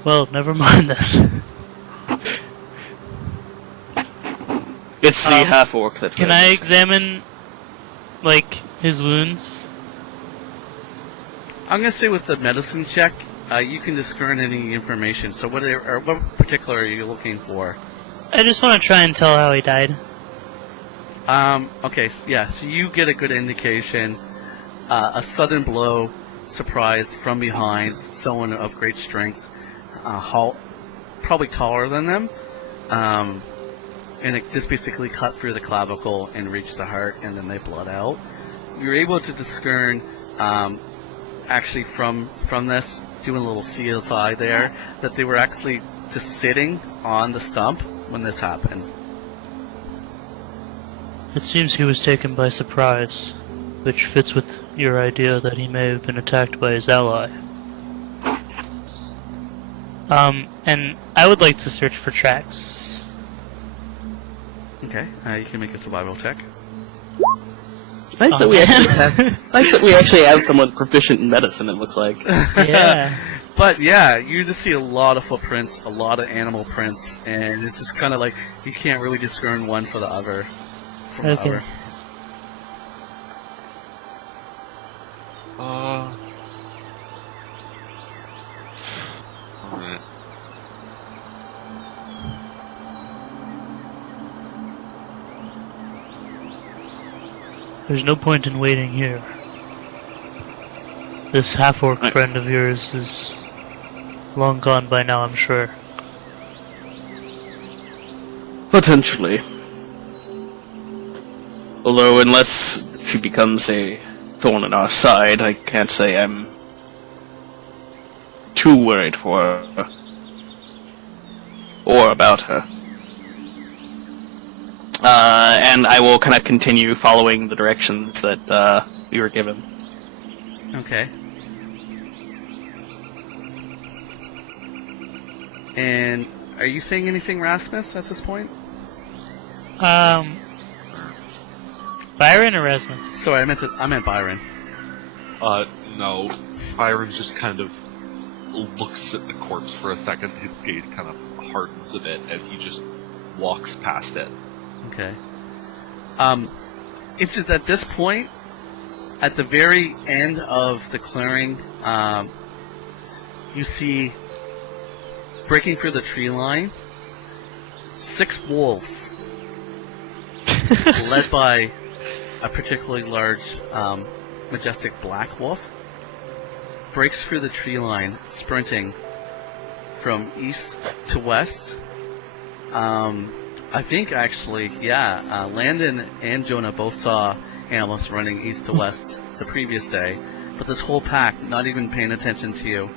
Well, never mind then. It's the half-orc that Can found I this. examine, his wounds? I'm gonna say with the medicine check, you can discern any information. So what particular are you looking for? I just want to try and tell how he died. Okay, so you get a good indication. A sudden blow, surprise from behind, someone of great strength, probably taller than them, and it just basically cut through the clavicle and reached the heart, and then they bled out. You're able to discern, actually from this, doing a little CSI there, that they were actually just sitting on the stump when this happened. It seems he was taken by surprise, which fits with your idea that he may have been attacked by his ally. And I would like to search for tracks. Okay, you can make a survival check. It's nice that we actually have someone proficient in medicine, it looks like. Yeah. But yeah, you just see a lot of footprints, a lot of animal prints, and it's just kind of like you can't really discern one from the other. Okay. Alright. There's no point in waiting here. This half-orc Right. friend of yours is long gone by now, I'm sure. Potentially. Although, unless she becomes a thorn in our side, I can't say I'm too worried for her. Or about her. And I will kind of continue following the directions that we were given. Okay. And are you saying anything, Rasmus, at this point? Byron or Rasmus? Sorry, I meant Byron. No. Byron's just kind of looks at the corpse for a second, his gaze kind of hardens a bit, and he just walks past it. Okay. It's just at this point, at the very end of the clearing, you see, breaking through the tree line, 6 wolves, led by a particularly large, majestic black wolf, breaks through the tree line, sprinting from east to west. I think actually, Landon and Jonna both saw animals running east to west the previous day, but this whole pack not even paying attention to you.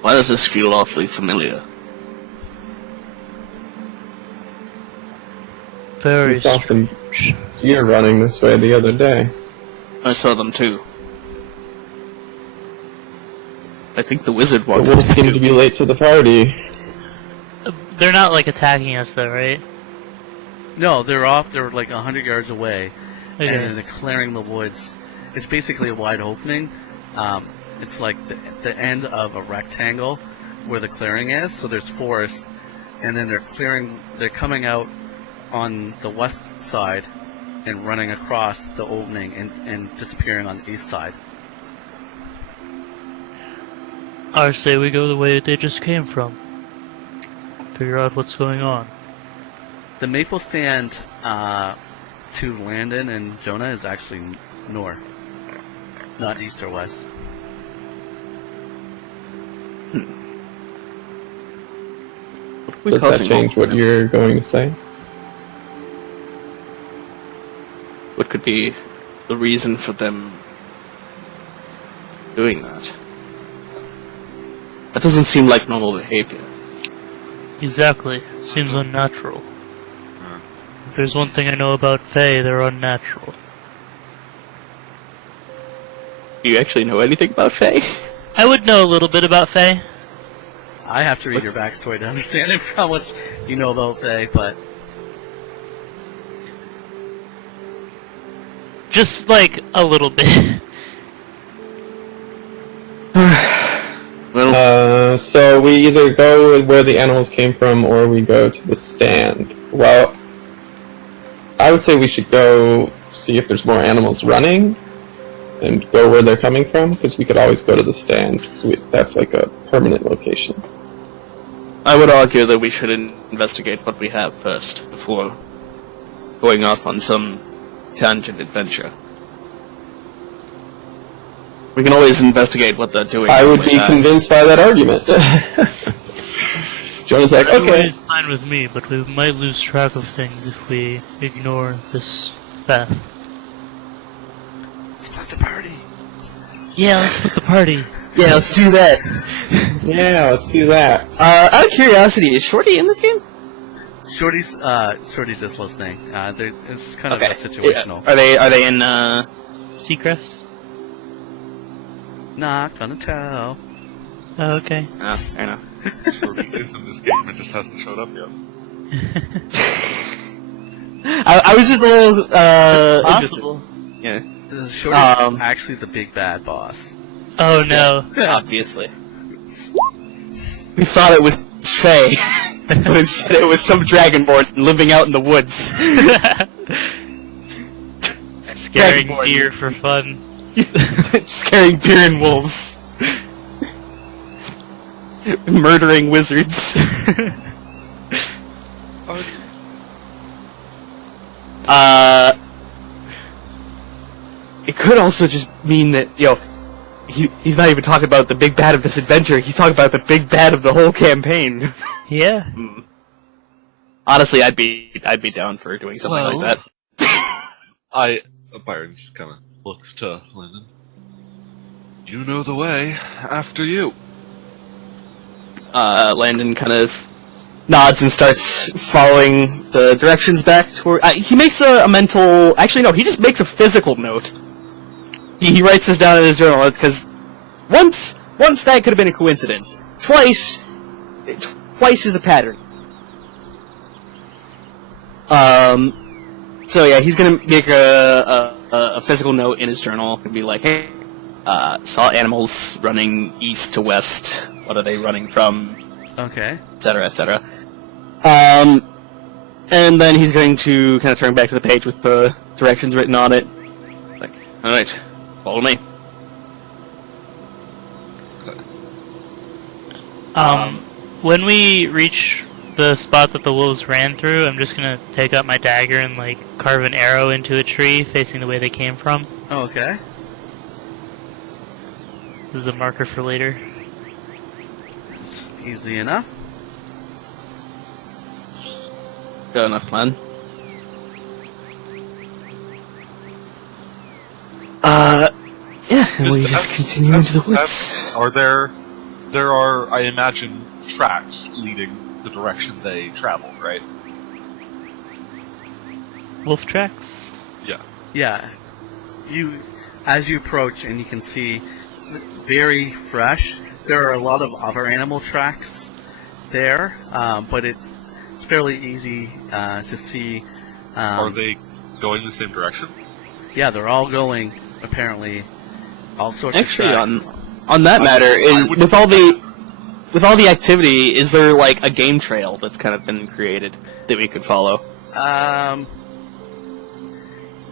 Why does this feel awfully familiar? Very We saw some deer running this way the other day. I saw them too. I think the wizard The wanted wolves seem to be late to the party. They're not like attacking us though, right? No, they're off. They're like 100 yards away, Okay. and they're clearing the woods. It's basically a wide opening. It's like the end of a rectangle where the clearing is. So there's forest, and then they're clearing. They're coming out on the west side and running across the opening and disappearing on the east side. I say we go the way they just came from. Figure out what's going on. The maple stand to Landon and Jonna is actually north, not east or west. Does that change what you're going to say? What could be the reason for them doing that? That doesn't seem like normal behavior. Exactly. Seems unnatural. If there's one thing I know about Fae, they're unnatural. Do you actually know anything about Fae? I would know a little bit about Fae. I have to read your backstory to understand it, how much you know about Faye, but Just like a little bit. Well, So we either go where the animals came from or we go to the stand. Well, I would say we should go see if there's more animals running and go where they're coming from, because we could always go to the stand. So that's like a permanent location. I would argue that we should investigate what we have first, before going off on some tangent adventure. We can always investigate what they're doing. I on the would way be back. convinced by that argument. Jonah's like, okay. It's fine with me, but we might lose track of things if we ignore this path. split the party. Yeah, let's split the party. Yeah, let's do that. Yeah, let's do that. Out of curiosity, is Shorty in this game? Shorty's just listening. It's kind of Okay. situational. Are they in, Seacrest? Not gonna tell. Oh, okay. Oh, fair enough. Shorty is in this game, it just hasn't showed up yet. I was just a little, interested. Possible. Yeah, Shorty's actually the big bad boss. Oh no. obviously. We thought it was Faye, but instead it was some dragonborn living out in the woods. Scaring Dragonborn. deer for fun. Scaring deer and wolves. Murdering wizards. It could also just mean that, he's not even talking about the big bad of this adventure, he's talking about the big bad of the whole campaign. Yeah. Honestly, I'd be down for doing something like that. Byron just kind of looks to Landon. You know the way. After you. Landon kind of nods and starts following the directions back toward. He makes a mental. Actually, no, he just makes a physical note. He writes this down in his journal because once that could have been a coincidence. Twice is a pattern. So yeah, he's gonna make a physical note in his journal and be like, "Hey, saw animals running east to west. What are they running from? Okay. Etc. Etc. And then he's going to kind of turn back to the page with the directions written on it. Like, all right, follow me. When we reach the spot that the wolves ran through, I'm just gonna take out my dagger and like carve an arrow into a tree facing the way they came from. Okay. This is a marker for later. It's easy enough. Good enough, man. Yeah, and we just continue into the woods. Are there are, I imagine, tracks leading the direction they traveled, right? Wolf tracks? Yeah. Yeah. As you approach and you can see, very fresh. There are a lot of other animal tracks there, but it's fairly easy to see. Are they going the same direction? Yeah, they're all going, apparently, all sorts Actually, of tracks. on that matter, with all the activity, is there like a game trail that's kind of been created that we could follow?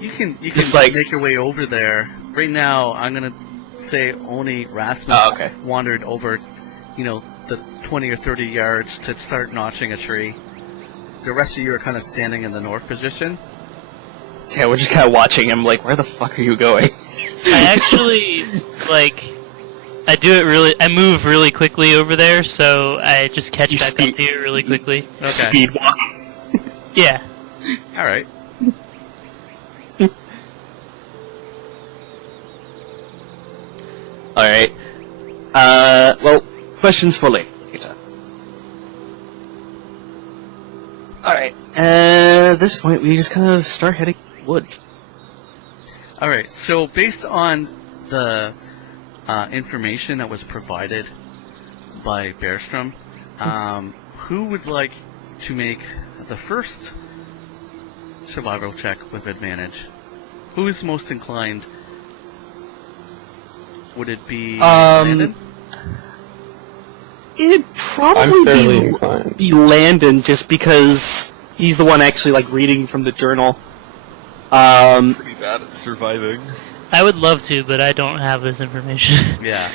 You can Just like- make your way over there. Right now, I'm gonna say only Rasmus wandered over, the 20 or 30 yards to start notching a tree. The rest of you are kind of standing in the north position. Yeah, we're just kind of watching him. Like, where the fuck are you going? I actually, I move really quickly over there, so I just catch back up to you really quickly. Okay. Speed walk. Yeah. All right. All right. Well, questions for later. All right. At this point, we just kind of start heading woods. All right. So based on the information that was provided by Bearstrom, who would like to make the first survival check with advantage? Who is most inclined? Would it be Landon? It'd I'm probably fairly inclined. be Landon, just because he's the one actually like reading from the journal. Pretty bad at surviving. I would love to, but I don't have this information. Yeah.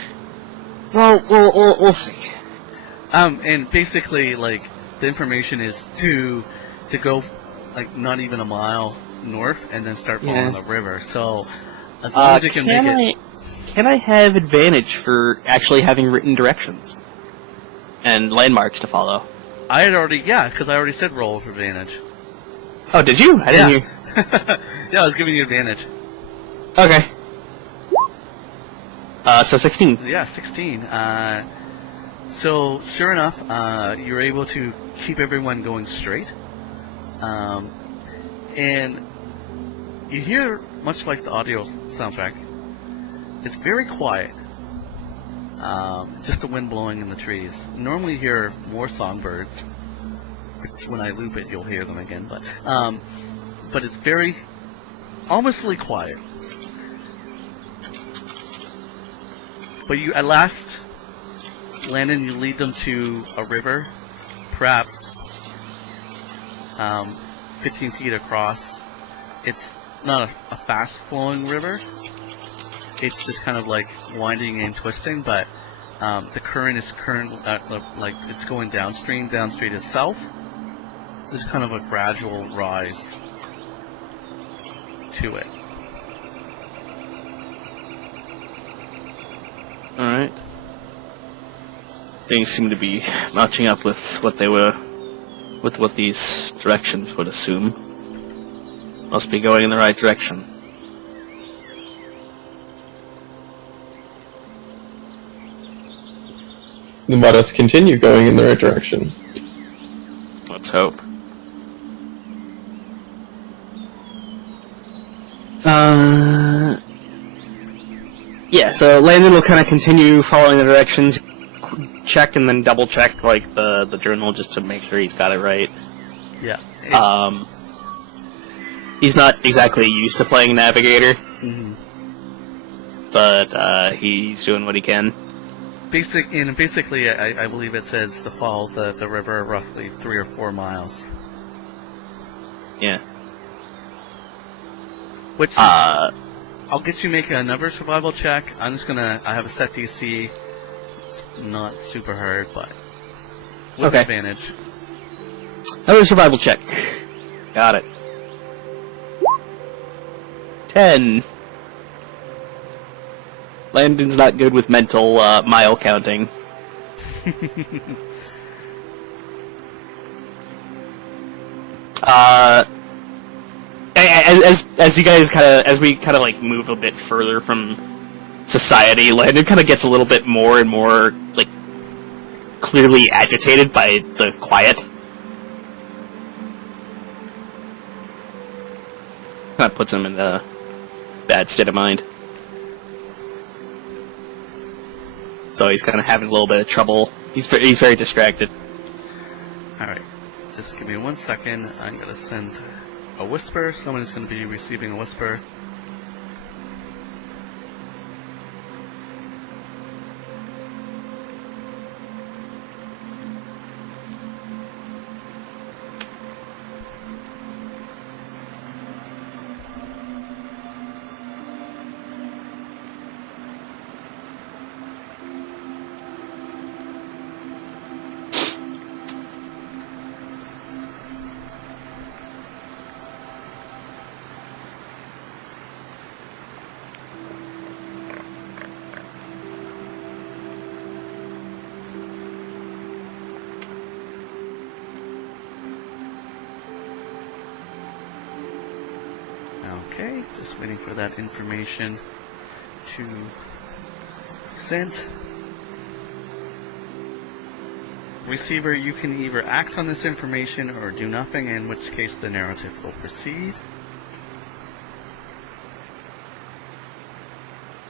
Well, we'll see. And basically, the information is to go, not even a mile north and then start following the river. So, as long as you can make it... Can I have advantage for actually having written directions? And landmarks to follow? I had already... Yeah, because I already said roll with advantage. Oh, did you? I didn't hear. Yeah, I was giving you advantage. Okay. So 16. Yeah, 16. So, sure enough, you're able to keep everyone going straight. And you hear, much like the audio soundtrack, it's very quiet. Just the wind blowing in the trees. Normally you hear more songbirds. When I loop it, you'll hear them again. But it's very, almostly quiet. But you, at last, Landon, you lead them to a river, perhaps 15 feet across. It's not a fast-flowing river. It's just kind of winding and twisting, but the current is it's going downstream. Downstream is south. There's kind of a gradual rise to it. Alright. Things seem to be matching up with what these directions would assume. Must be going in the right direction. Then let us continue going in the right direction. Let's hope. Yeah, so Landon will kind of continue following the directions, check and then double check the journal just to make sure he's got it right. Yeah. He's not exactly used to playing Navigator. Mm-hmm. but he's doing what he can. Basically, I believe it says to follow the river roughly 3 or 4 miles. Yeah. Which I'll get you making another survival check. I have a set DC. It's not super hard, but with Okay. advantage. Another survival check. Got it. 10. Landon's not good with mental mile counting. As you guys as we like move a bit further from society, Landon kind of gets a little bit more and more like clearly agitated by the quiet. Kind of puts him in a bad state of mind. So he's kind of having a little bit of trouble. He's very distracted. Alright, just give me 1 second. I'm gonna send a whisper. Someone is gonna be receiving a whisper. Okay, just waiting for that information to send. Receiver, you can either act on this information or do nothing, in which case the narrative will proceed.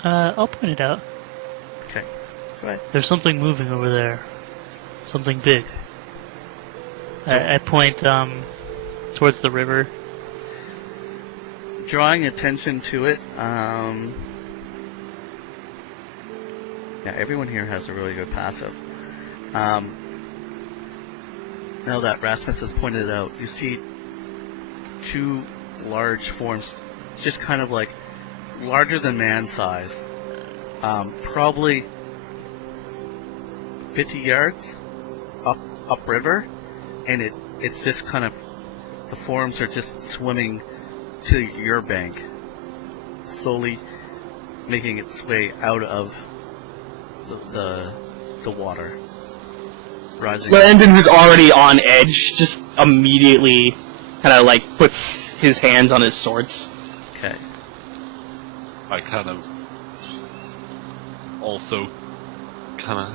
I'll point it out. Okay, go ahead. There's something moving over there. Something big. I point towards the river. Drawing attention to it, yeah, everyone here has a really good passive. Now that Rasmus has pointed it out, you see 2 large forms, just kind of like larger than man size, probably 50 yards upriver, and it's just kind of, the forms are just swimming to your bank, slowly making its way out of the water, rising. Landon, who's already on edge, just immediately kind of like puts his hands on his swords. Okay. I kind of also kind of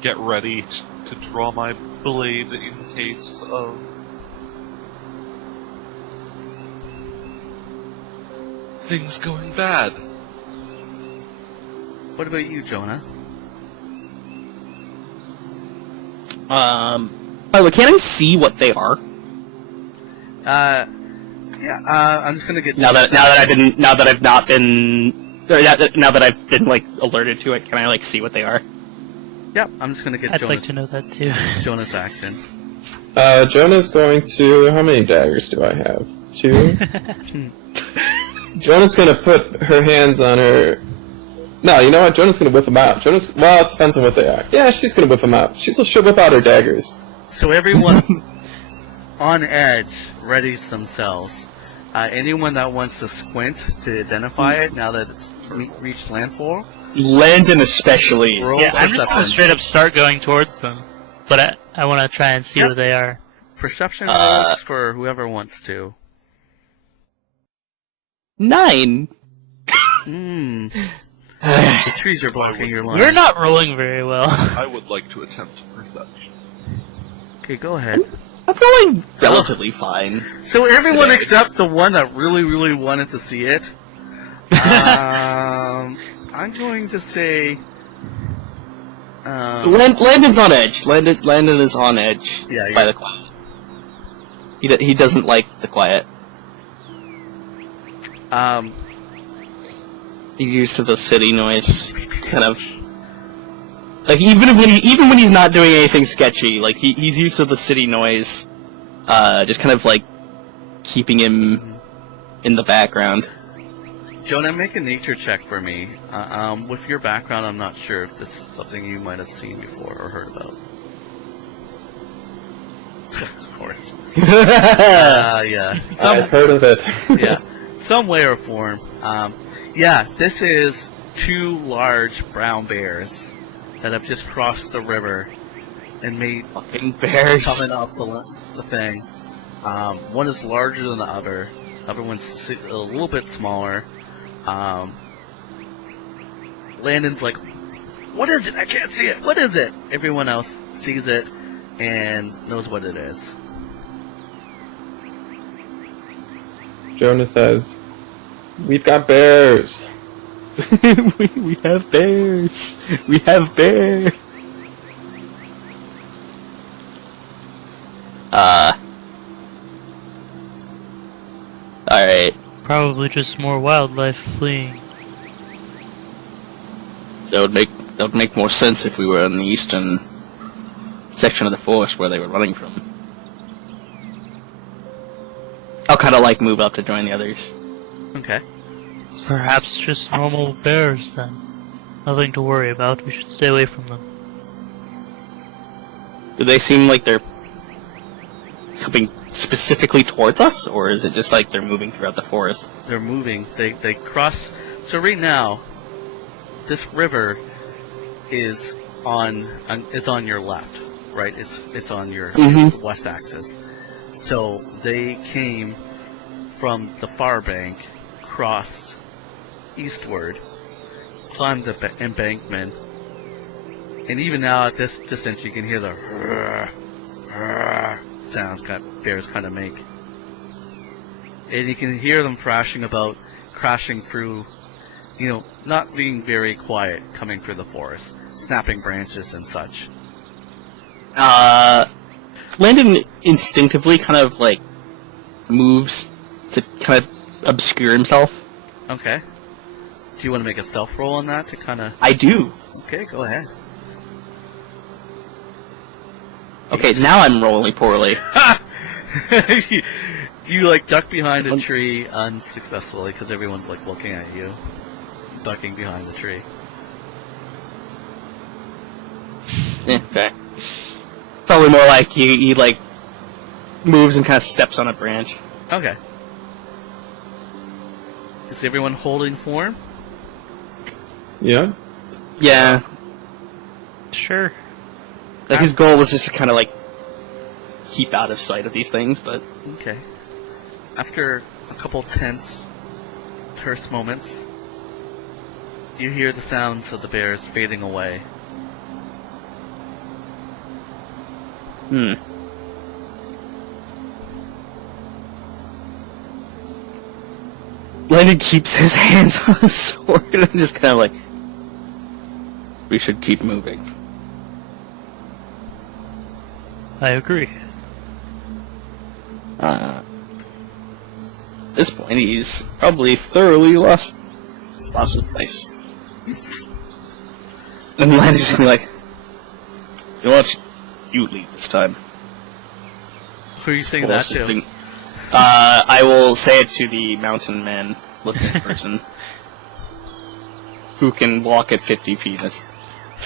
get ready to draw my blade in case of things going bad. What about you, Jonna? By the way, can I see what they are? Yeah, I'm just gonna get Now that I've been like alerted to it, can I like see what they are? Yep, I'm just gonna get I'd like to know that too. Jonah's action. Jonah's going to... How many daggers do I have? 2? Jonah's gonna put her hands on her... No, you know what? Jonah's gonna whip them out. Well, it depends on what they are. Yeah, she's gonna whip them out. She'll whip out her daggers. So everyone on edge readies themselves. Anyone that wants to squint to identify it now that it's reached landfall? Landon especially. Roll Yeah, I'm just gonna perception. straight up start going towards them. But I want to try and see what they are. Perception rolls for whoever wants to. 9. The trees are blocking your line. We're not rolling very well. I would like to attempt perception. Okay, go ahead. I'm rolling relatively fine. So everyone except the one that really, really wanted to see it. I'm going to say... Landon's on edge. Landon is on edge Yeah, by the quiet. He doesn't like the quiet. He's used to the city noise, kind of. Like even when he's not doing anything sketchy, like he's used to the city noise, just kind of like keeping him in the background. Jonna, make a nature check for me. With your background, I'm not sure if this is something you might have seen before or heard about. Of course. Yeah. I've heard of it. Yeah. Some way or form. Yeah, this is 2 large brown bears that have just crossed the river and made Fucking bears. coming up the thing. One is larger than the other. The other one's a little bit smaller. Landon's like, what is it? I can't see it. What is it? Everyone else sees it and knows what it is. Jonna says, "We've got bears." we have bears. We have bears. Alright. Probably just more wildlife fleeing. That would make more sense if we were in the eastern section of the forest where they were running from. I'll kind of like move up to join the others. Okay. Perhaps just normal bears then. Nothing to worry about. We should stay away from them. Do they seem like they're coming specifically towards us, or is it just like they're moving throughout the forest? They're moving. They cross. So right now, this river is on your left, right? It's on your Mhm. west axis. So they came from the far bank, crossed eastward, climbed the embankment, and even now at this distance you can hear the sounds bears kind of make. And you can hear them crashing through, not being very quiet, coming through the forest, snapping branches and such. Landon instinctively kind of like moves to kind of obscure himself. Okay. Do you want to make a stealth roll on that to kind of... I do. Okay, go ahead. Okay, now I'm rolling poorly. you like duck behind a tree unsuccessfully because everyone's like looking at you, ducking behind the tree. Fair. Probably more like he like moves and kind of steps on a branch. Okay. Is everyone holding form? Yeah. Yeah, Sure. like his goal was just to kind of like keep out of sight of these things, but Okay. After a couple tense, terse moments, you hear the sounds of the bears fading away. Landon keeps his hands on his sword and just kind of like, we should keep moving. I agree. At this point, he's probably thoroughly lost his place. And Landon's just gonna be like, you know what? You lead this time. Who are you saying that to? I will say it to the mountain man looking person who can walk at 50 feet in 6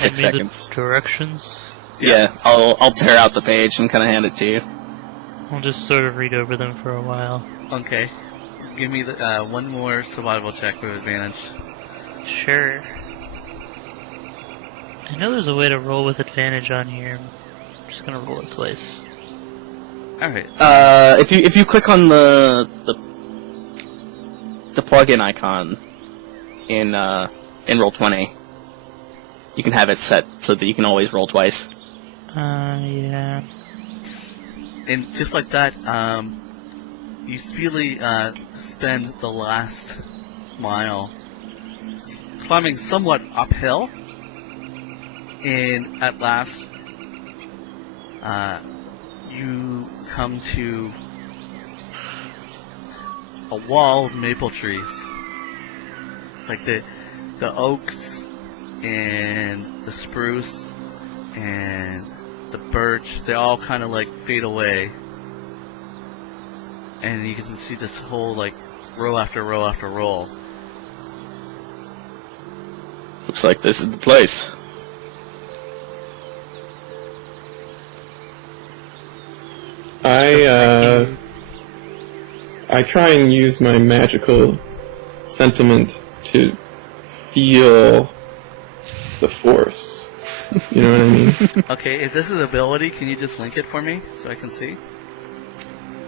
Hand me seconds. the directions. Yeah, I'll tear out the page and kind of hand it to you. I'll just sort of read over them for a while. Okay. Give me the one more survival check with advantage. Sure. I know there's a way to roll with advantage on here. I'm just gonna roll it twice. Alright. If you click on the plugin icon in Roll20, you can have it set so that you can always roll twice. Yeah. And just like that, you speedily spend the last mile climbing somewhat uphill, and at last you come to a wall of maple trees. Like the oaks and the spruce and the birch, they all kind of like fade away. And you can see this whole like row after row after row. Looks like this is the place. I try and use my magical sentiment to feel the force. You know what I mean? Okay, if this is an ability, can you just link it for me so I can see?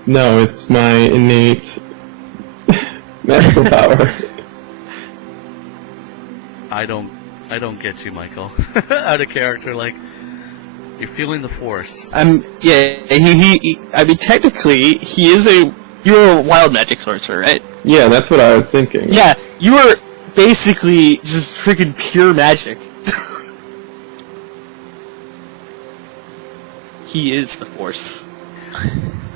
No, it's my innate magical power. I don't get you, Michael. Out of character, like you're feeling the force. I mean, technically, you're a wild magic sorcerer, right? Yeah, that's what I was thinking. Yeah, you are basically just freaking pure magic. He is the force.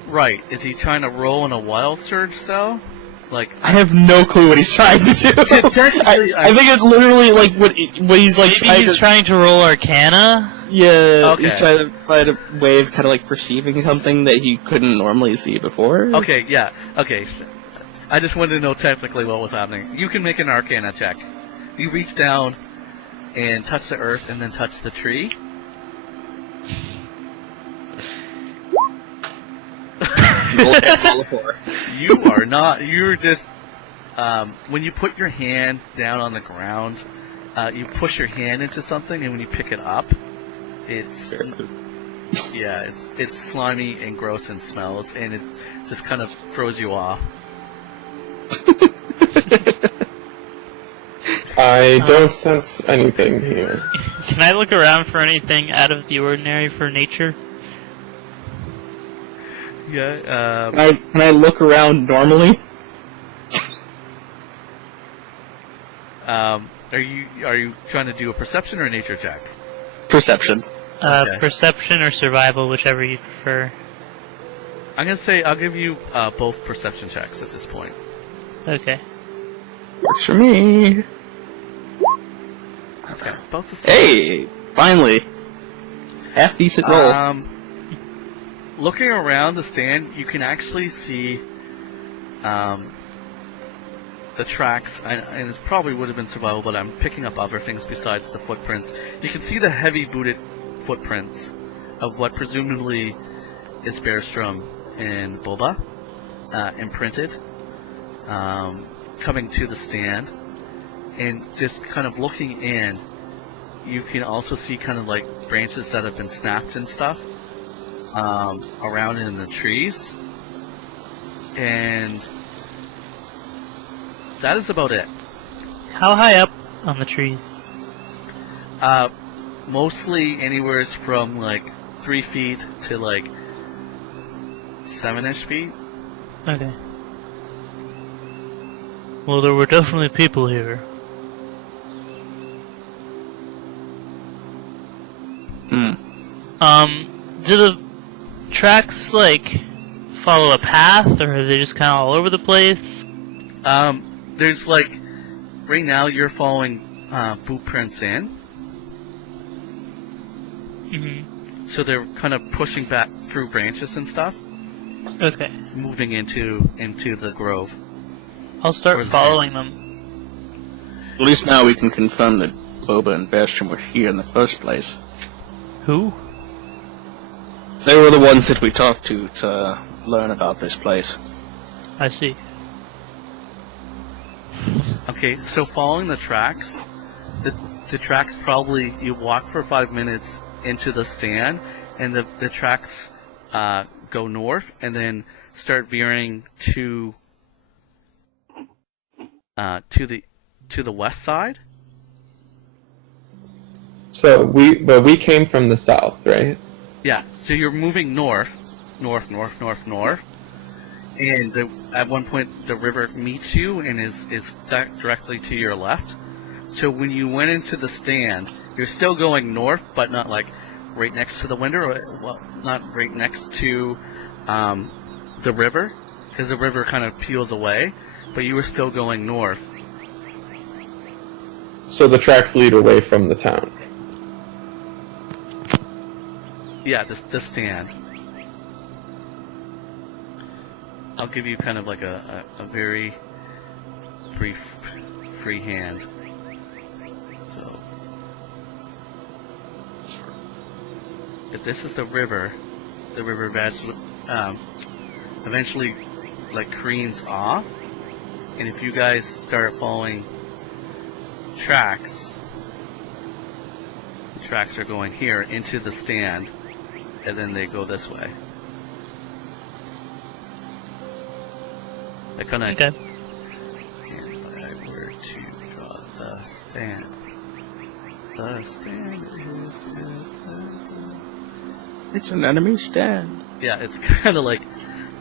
Right. Is he trying to roll in a wild surge, though? Like, I have no clue what he's trying to do. I think it's literally like what he's like. Maybe he's trying to roll Arcana. Yeah, Okay. he's trying to find a way of kind of like perceiving something that he couldn't normally see before. okay, yeah, okay. I just wanted to know technically what was happening. You can make an Arcana check. You reach down and touch the earth and then touch the tree. You are not. You're just. When you put your hand down on the ground, you push your hand into something, and when you pick it up, it's it's slimy and gross and smells, and it just kind of throws you off. I don't sense anything here. Can I look around for anything out of the ordinary for nature? Yeah. Can I look around normally? Are you trying to do a perception or a nature check? Perception. Okay. Perception or survival, whichever you prefer. I'm gonna say I'll give you both perception checks at this point. Okay. Works for me. Okay. Both the same. Hey, finally. Half decent roll. Looking around the stand, you can actually see the tracks, and it probably would have been survival, but I'm picking up other things besides the footprints. You can see the heavy booted footprints of what presumably is Bearstrom and Boba imprinted, coming to the stand, and just kind of looking in, you can also see kind of like branches that have been snapped and stuff around in the trees, and that is about it. How high up on the trees? Mostly anywhere from like 3 feet to like 7-ish feet. Okay. Well, there were definitely people here. Do the tracks like follow a path, or are they just kind of all over the place? There's like, right now you're following footprints in. Mm-hmm. So they're kind of pushing back through branches and stuff, Okay. moving into the grove. I'll start Or the following them. At least now we can confirm that Boba and Bearstrom were here in the first place. Who? They were the ones that we talked to learn about this place. I see. Okay, so following the tracks, the tracks probably, you walk for 5 minutes into the stand, and the tracks go north and then start veering to the west side. So we came from the south, right? Yeah, so you're moving north, and at one point the river meets you and is directly to your left. So when you went into the stand, you're still going north, but not like right next to the window, or well, not right next to the river, because the river kind of peels away, but you were still going north. So the tracks lead away from the town. Yeah, this stand. I'll give you kind of like a very brief free hand. So, if this is the river eventually like careens off, and if you guys start following tracks, the tracks are going here into the stand, and then they go this way. I kind of. Okay. If I were to draw the stand It's an enemy stand. yeah, it's kind of like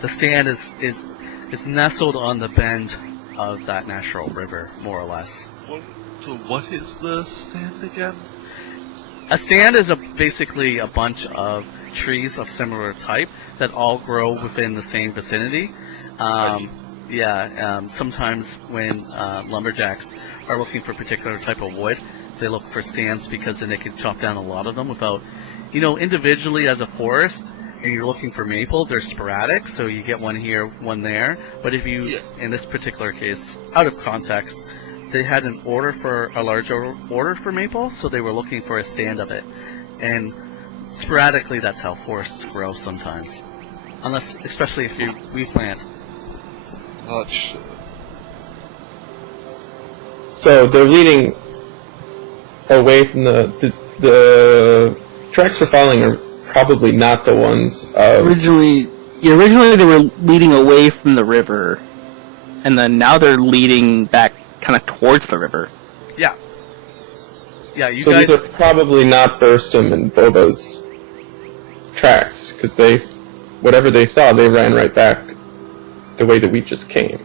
the stand is nestled on the bend of that natural river, more or less. So what is the stand again? A stand is basically a bunch of trees of similar type that all grow within the same vicinity. Sometimes when lumberjacks are looking for a particular type of wood, they look for stands because then they can chop down a lot of them without, individually as a forest, and you're looking for maple, they're sporadic, so you get one here, one there. But if you, in this particular case, out of context, they had an order for a large order for maple, so they were looking for a stand of it. And sporadically, that's how forests grow sometimes. Especially if you replant. Not sure. So they're leading away from the tracks we're following are probably not the ones of... Originally they were leading away from the river, and then now they're leading back kind of towards the river. Yeah. Yeah, you So guys... these are probably not Burstum and Boba's tracks, because whatever they saw, they ran right back the way that we just came.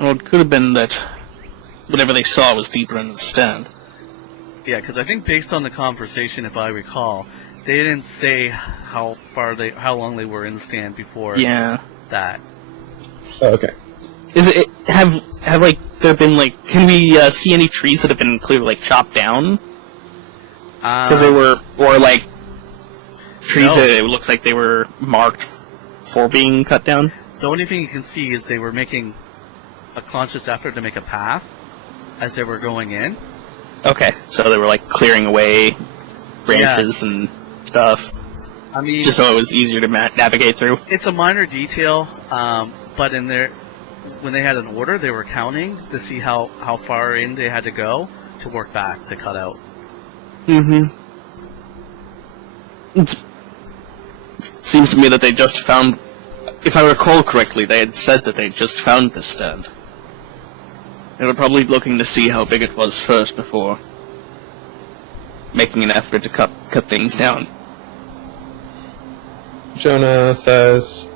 Well, it could have been that whatever they saw was deeper in the stand. Yeah, because I think based on the conversation, if I recall, they didn't say how long they were in the stand before that. Oh, okay. Have like there been like, can we see any trees that have been clearly like chopped down? Because they were, or like trees that it looks like they were marked for being cut down. The only thing you can see is they were making a conscious effort to make a path as they were going in. Okay, so they were like clearing away branches and stuff. I mean, just so it was easier to navigate through. It's a minor detail, but when they had an order, they were counting to see how far in they had to go to work back to cut out. Mm-hmm. It seems to me that they just found, if I recall correctly, they had said that they just found this stand. They were probably looking to see how big it was first before making an effort to cut things down. Jonna says,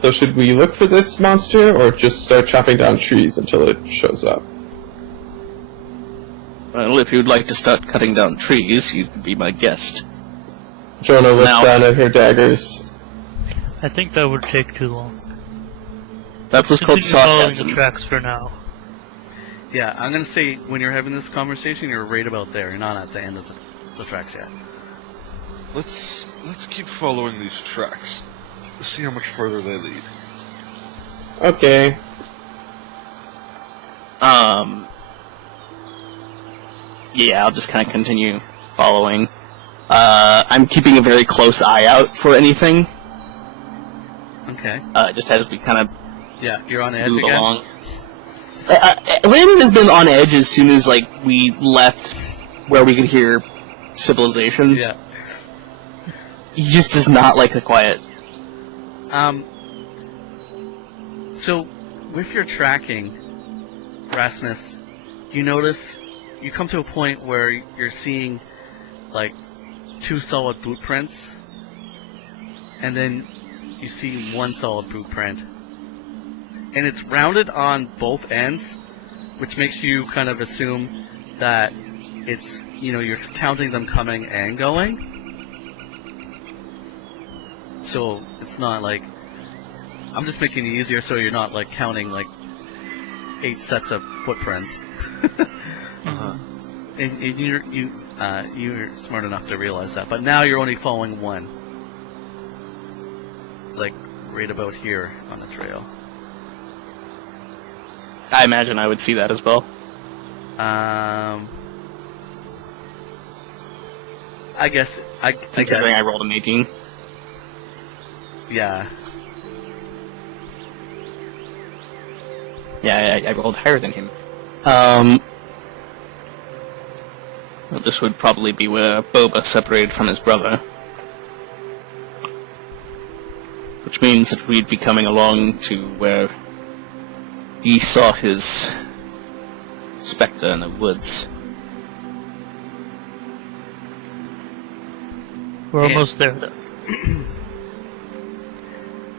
so should we look for this monster, or just start chopping down trees until it shows up? Well, if you'd like to start cutting down trees, you can be my guest. Jonna looks down at her daggers. I think that would take too long. That was called Continue following sarcasm. the tracks for now. Yeah, I'm gonna say when you're having this conversation, you're right about there. You're not at the end of the tracks yet. Let's keep following these tracks. See how much further they lead. Okay. Yeah, I'll just kind of continue following. I'm keeping a very close eye out for anything. Okay. Just as we kind of Yeah, you're on edge move again. along. Landon has been on edge as soon as like we left where we could hear civilization. Yeah. He just does not like the quiet. So, with your tracking, Rasmus, you notice you come to a point where you're seeing like 2 solid boot prints, and then you see 1 solid boot print, and it's rounded on both ends, which makes you kind of assume that it's, you're counting them coming and going. So it's not like, I'm just making it easier so you're not like counting like 8 sets of footprints. And you're smart enough to realize that. But now you're only following one. Like, right about here on the trail. I imagine I would see that as well. I guess Considering I rolled an 18. Yeah. Yeah, I rolled higher than him. Well, this would probably be where Boba separated from his brother. Which means that we'd be coming along to where he saw his spectre in the woods. We're almost there, though.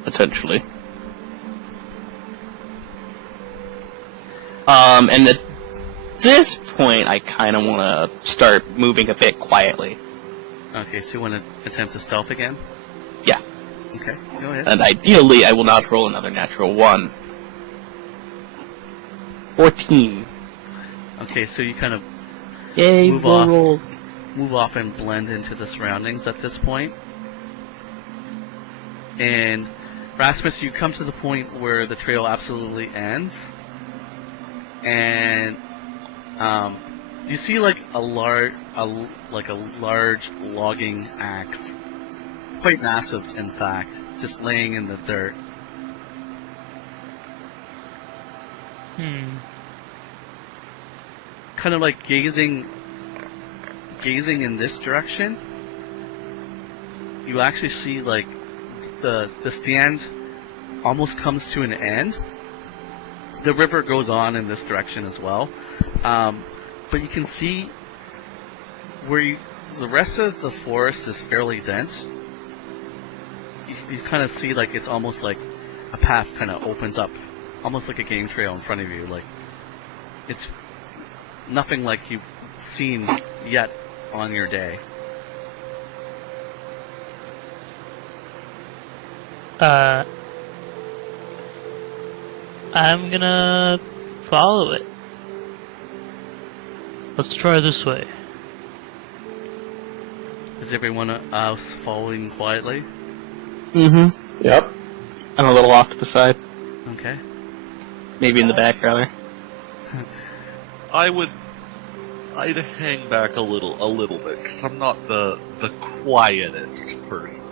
Potentially. And at this point, I kind of want to start moving a bit quietly. Okay, so you want to attempt to stealth again? Yeah. Okay, go ahead. And ideally, I will not roll another natural 1. 14. Okay, so you kind of Yay, Move roll off. rolls. move off and blend into the surroundings at this point. And Rasmus, you come to the point where the trail absolutely ends, and you see like a large logging axe, quite massive in fact, just laying in the dirt. Kind of like gazing in this direction. You actually see like the stand almost comes to an end. The river goes on in this direction as well, but you can see where the rest of the forest is fairly dense. You kind of see like it's almost like a path kind of opens up, almost like a game trail in front of you. Like it's nothing like you've seen yet on your day. I'm gonna follow it. Let's try this way. Is everyone else following quietly? Mm-hmm. Yep. I'm a little off to the side. Okay. Maybe in the back, rather. I'd hang back a little bit, because I'm not the quietest person.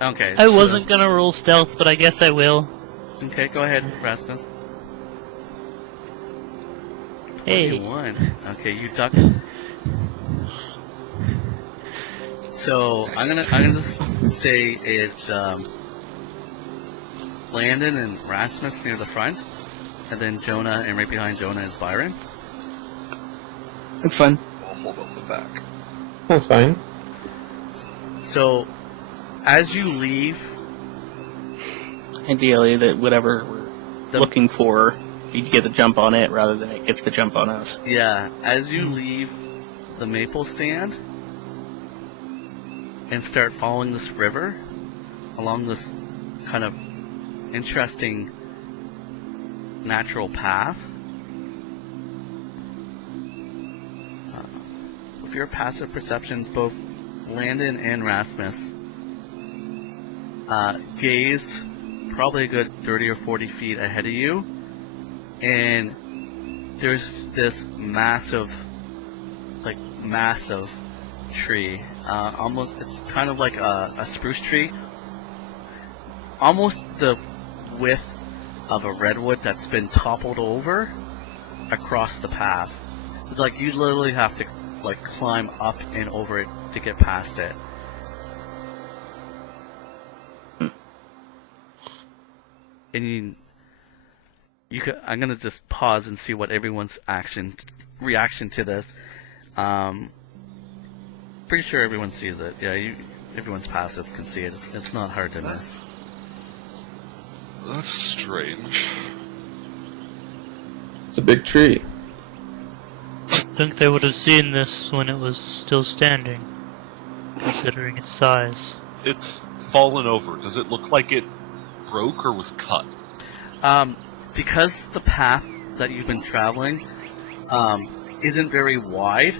Okay. I wasn't gonna roll stealth, but I guess I will. Okay, go ahead, Rasmus. Hey. 21. Okay, you duck. So I'm gonna just say it's Landon and Rasmus near the front, and then Jonna, and right behind Jonna is Byron. It's fun. I'll hold on the back. That's fine. So as you leave, Ideally, that whatever we're The- looking for, we get the jump on it rather than it gets the jump on us. yeah, as you leave the maple stand and start following this river along this kind of interesting natural path, with your passive perceptions, both Landon and Rasmus gaze probably a good 30 or 40 feet ahead of you, and there's this massive tree. Almost, it's kind of like a spruce tree, almost the width of a redwood that's been toppled over across the path. It's like you literally have to like climb up and over it to get past it. And you could, I'm gonna just pause and see what everyone's reaction to this. Pretty sure everyone sees it. Yeah, everyone's passive can see it. It's not hard to miss. That's strange. It's a big tree. Think they would have seen this when it was still standing, considering its size. It's fallen over. Does it look like it broke or was cut? Because the path that you've been traveling isn't very wide.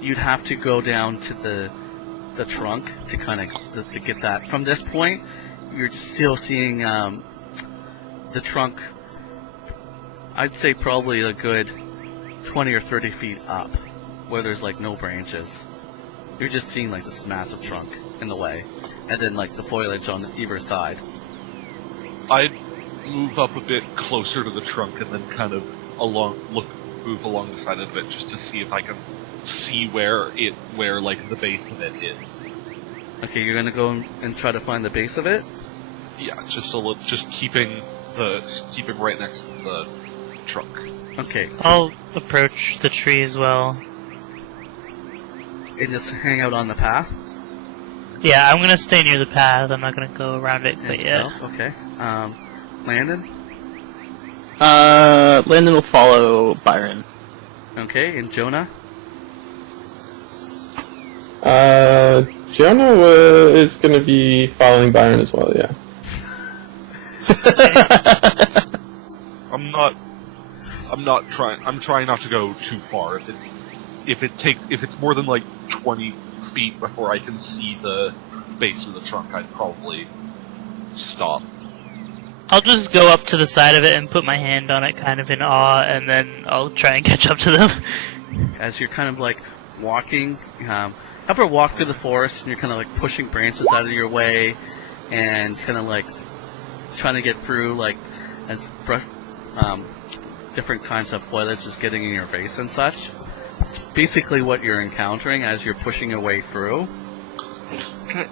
You'd have to go down to the trunk to kind of to get that. From this point, you're still seeing the trunk. I'd say probably a good 20 or 30 feet up, where there's like no branches. You're just seeing like this massive trunk in the way, and then like the foliage on either side. I'd move up a bit closer to the trunk and then kind of move along the side of it just to see if I can see where like the base of it is. Okay, you're gonna go and try to find the base of it. Yeah, just keeping right next to the trunk. Okay, so, I'll approach the tree as well. and just hang out on the path. Yeah, I'm gonna stay near the path. I'm not gonna go around it, but And yeah. so, okay. Landon. Landon will follow Byron. Okay, and Jonna. Jonna is going to be following Byron as well, yeah. I'm trying not to go too far. If it's more than like 20 feet before I can see the base of the trunk, I'd probably stop. I'll just go up to the side of it and put my hand on it kind of in awe, and then I'll try and catch up to them. As you're kind of like walking, ever walk through the forest and you're kind of like pushing branches out of your way and kind of like trying to get through like as different kinds of foliage is getting in your face and such. It's basically what you're encountering as you're pushing your way through. Okay.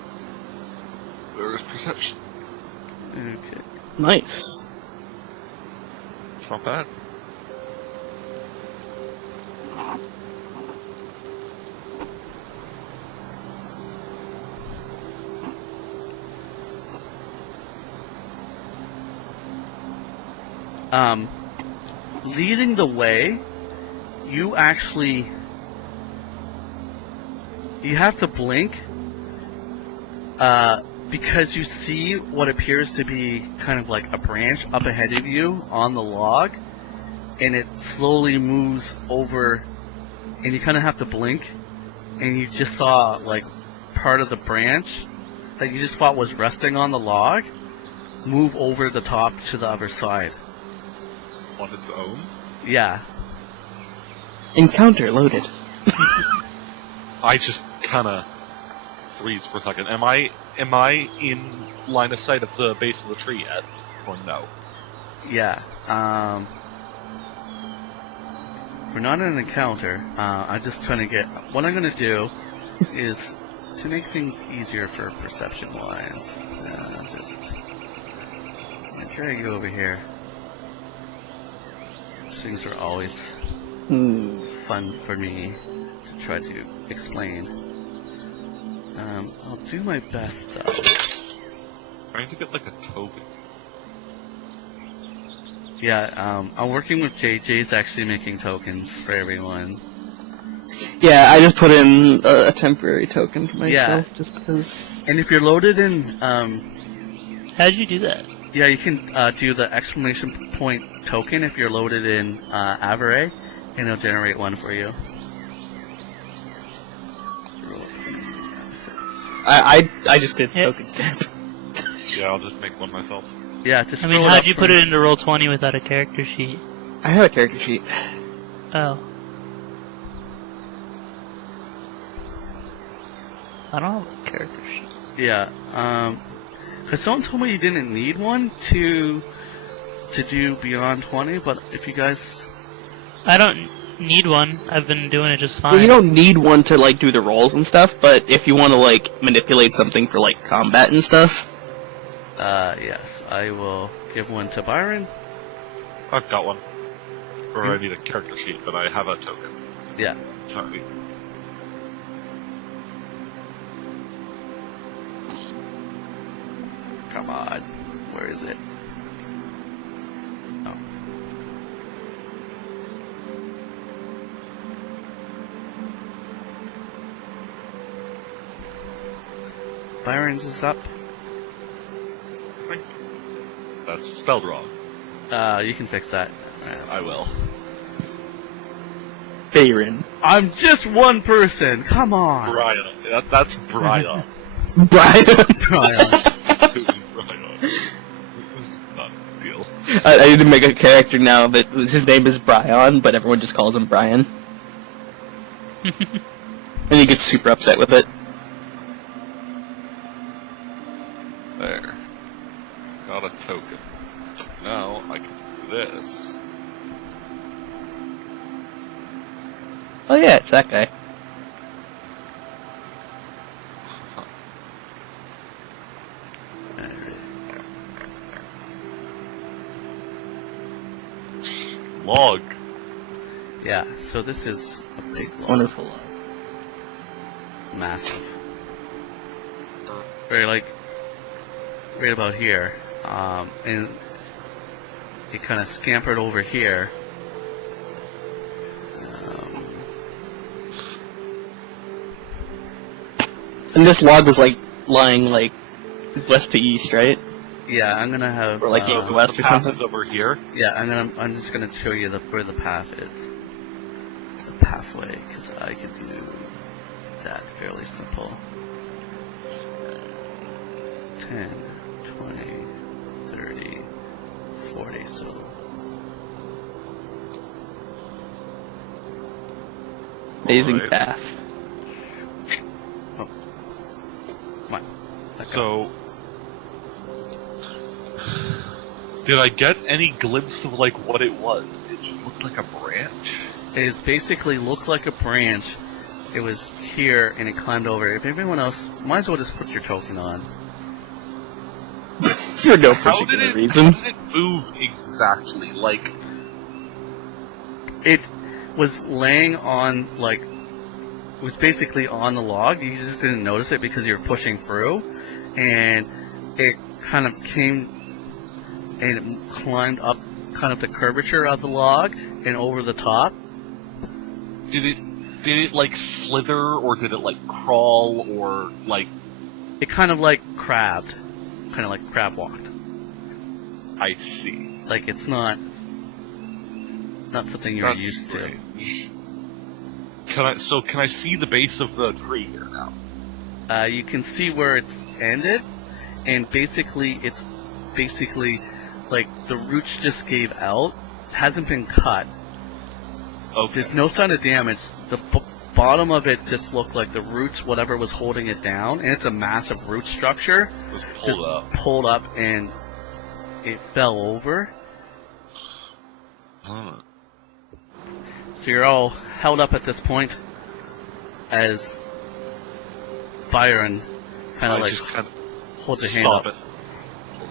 Where is perception? Okay. Nice. It's not bad. Leading the way, you have to blink, because you see what appears to be kind of like a branch up ahead of you on the log, and it slowly moves over, and you kind of have to blink, and you just saw like part of the branch that you just thought was resting on the log move over the top to the other side. On its own? Yeah. Encounter loaded. I just kinda freeze for a second. Am I in line of sight of the base of the tree yet? Or no? Yeah. We're not in an encounter. I'm just trying to get. What I'm going to do is to make things easier for perception wise. Just drag you over here. These things are always fun for me to try to explain. I'll do my best though. Trying to get like a token. Yeah, I'm working with JJ's actually making tokens for everyone. Yeah, I just put in a temporary token for myself, just because... And if you're loaded in, How'd you do that? yeah, you can do the exclamation point token if you're loaded in Avare, and it'll generate one for you. I just did Yeah. token stamp. Yeah, I'll just make one myself. Yeah, just I mean, roll it how'd up you for put me. it into Roll20 without a character sheet? I have a character sheet. Oh. I don't have a character sheet. Yeah, because someone told me you didn't need one to do Beyond 20, but if you guys... I don't need one. I've been doing it just fine. Well, you don't need one to, like, do the rolls and stuff, but if you want to, like, manipulate something for, like, combat and stuff... yes, I will give one to Byron. I've got one. Or I need a character sheet, but I have a token. Yeah. Sorry. Come on. Where is it? Oh. Byron's is up. That's spelled wrong. You can fix that. I will. Byron. I'm just one person. Come on. Brian. That's Brian. Brian. Brian. Brian. It's not a big deal. I need to make a character now that his name is Brian, but everyone just calls him Brian. And he gets super upset with it. There. Got a token. Now I can do this. Oh yeah, it's that guy. Log. Yeah, so this is a big log. Wonderful. Massive. Very like right about here. And it kind of scampered over here. And this log was like lying like west to east, right? Yeah, I'm gonna have Or like east to west or Path something. is over here. yeah, I'm just gonna show you where the path is. The pathway, because I can do that fairly simple. 10, 20, 30, 40, so... Amazing Alright. path. Come on. Let go. So, did I get any glimpse of like what it was? It just looked like a branch. It is basically looked like a branch. It was here, and it climbed over. If anyone else, might as well just put your token on. For no How particular did it? reason. How did it move exactly? Like, It was laying on, like, it was basically on the log. You just didn't notice it because you were pushing through, and it kind of came and it climbed up kind of the curvature of the log and over the top. did it like slither, or did it like crawl, or like? It kind of like crabbed, kind of like crab walked. I see. Like it's not something you're That's used to. strange. Can I see the base of the tree here now? You can see where it's ended, and basically it's like the roots just gave out. It hasn't been cut. Okay. There's no sign of damage. The bottom of it just looked like the roots, whatever was holding it down, and it's a massive root structure. It was Just pulled up. pulled up, and it fell over. Huh. So you're all held up at this point as Byron kind I of like just kind of holds a hand stop up. it. Hold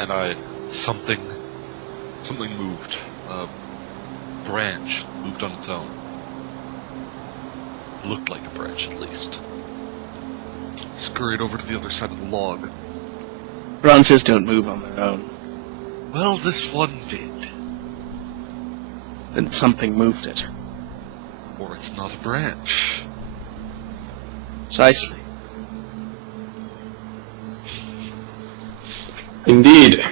hand up. And something moved. A branch moved on its own. Looked like a branch, at least. Scurried over to the other side of the log. Branches don't move on their own. Well, this one did. Then something moved it. Or it's not a branch. Precisely. Indeed.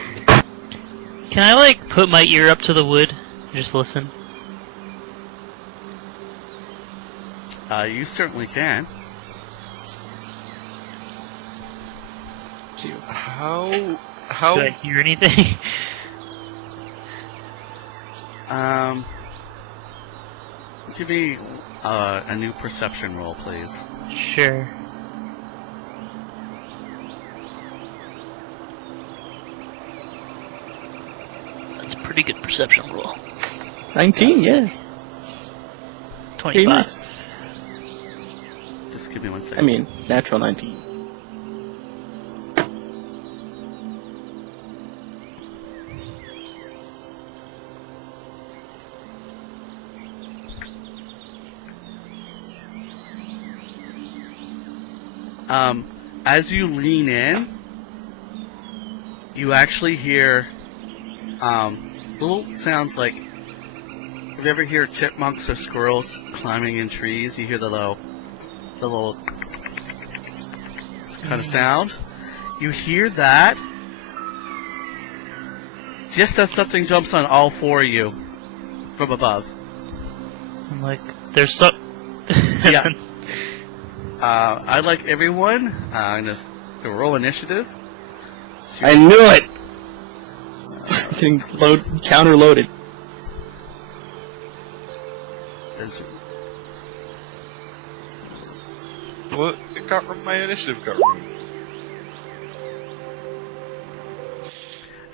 Can I like put my ear up to the wood and just listen? You certainly can. See you. How? Do I hear anything? Give me a new perception roll, please. Sure. That's a pretty good perception roll. 19, yeah. 25. Just give me one second. I mean, natural 19. As you lean in, you actually hear little sounds like, have you ever hear chipmunks or squirrels climbing in trees? You hear the little kind of sound. You hear that just as something jumps on all four of you from above. I'm like, there's so. Yeah. I'd like everyone. I'm gonna roll initiative. I knew it! Getting counter-loaded. As- What? It got my initiative got removed.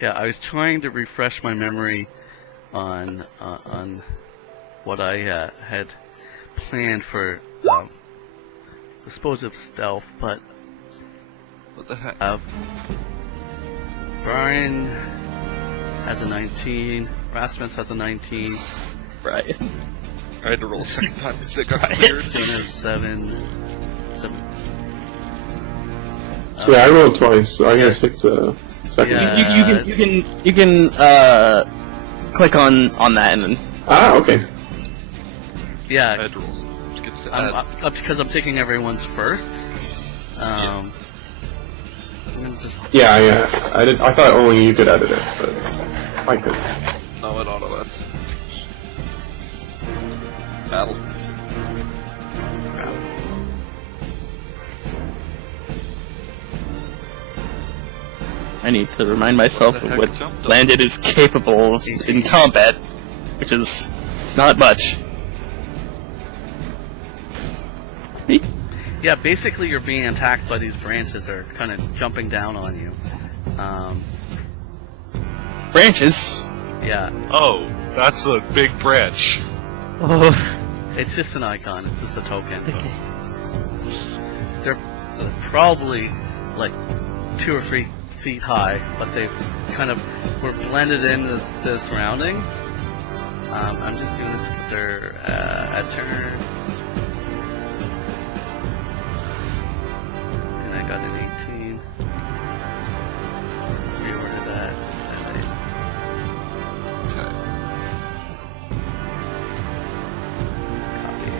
Yeah, I was trying to refresh my memory on what I had planned for disposal of stealth, but What the heck? Byron has a 19, Rasmus has a 19, Right. I had to roll a second time because it got cleared. Jonna has 7. Yeah, I rolled twice, so I got a 6 second. Yeah. You can click on that and then Okay. I Yeah, had to roll. Gets to add. because I'm taking everyone's first. I'm gonna just Yeah. I thought only you could edit it, but I could. No, it auto adds. Battle. I need to remind myself What the of heck what jumped up? Landon is capable of in combat, which is not much. Yeah, basically you're being attacked by these branches that are kind of jumping down on you. Branches. Yeah, Oh, that's a big branch. Oh, it's just an icon. It's just a token. okay. They're probably like 2 or 3 feet high, but they kind of were blended in the surroundings. I'm just doing this to put their at turn. And I got an 18. Reorder that. Send it. Okay. Copy.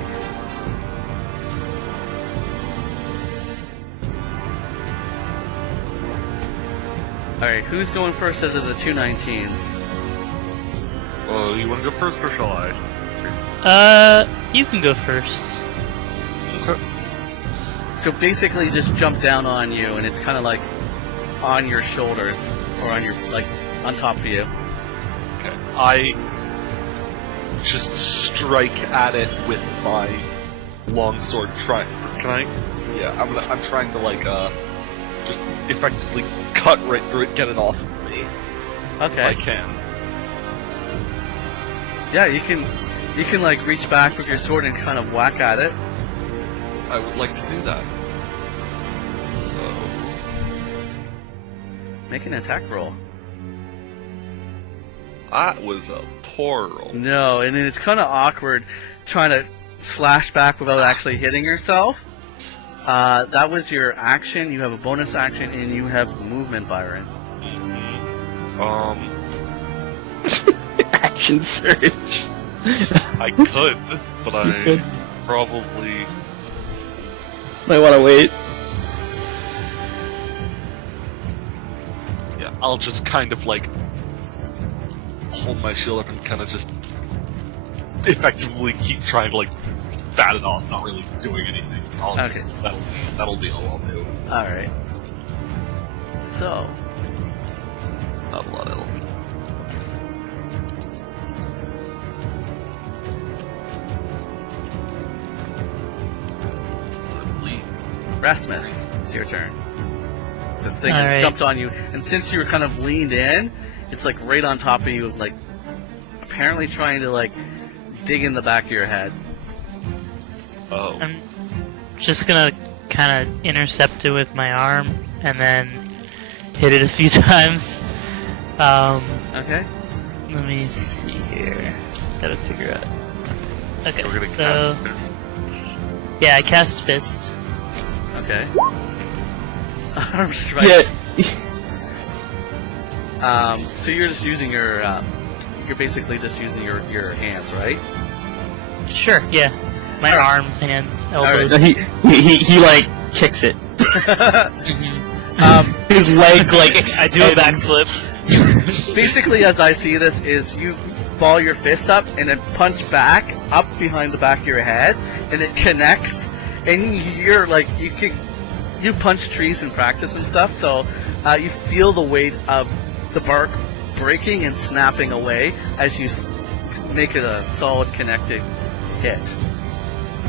Alright, who's going first out of the 2 19s? Well, you want to go first or shall I? You can go first. Okay. So basically just jump down on you and it's kind of like on your shoulders or on your, like, on top of you. Okay. I just strike at it with my longsword. Can I? Yeah, I'm trying to like just effectively cut right through it, get it off of me if I Okay. can. Yeah, you can like reach back with your sword and kind of whack at it. I would like to do that. So Make an attack roll. that was a poor roll. No, and then it's kind of awkward trying to slash back without actually hitting yourself. That was your action. You have a bonus action, and you have movement, Byron. Action surge. I could, but You I could. probably. Might want to wait. Yeah, I'll just kind of like hold my shield up and kind of just effectively keep trying to like bat it off, not really doing anything. Okay. That'll be all I'll do. All right. So, Not a lot else. So I believe. Rasmus, it's your turn. This thing All has right. jumped on you, and since you were kind of leaned in, it's like right on top of you, like apparently trying to like dig in the back of your head. Oh. I'm just gonna kind of intercept it with my arm and then hit it a few times. Okay. Let me see here. Gotta figure out. Okay, We're gonna so cast it. yeah, I cast fist. Okay. Arm strike. Yeah. So you're just using your, you're basically just using your hands, right? Sure, yeah. My Alright. arms, hands, elbows. No, he like kicks it. Mhm. His leg like I do a extends. backflip. Basically, as I see this, is you ball your fist up and then punch back up behind the back of your head, and it connects. And you're like, you punch trees in practice and stuff, so you feel the weight of the bark breaking and snapping away as you make it a solid connected hit.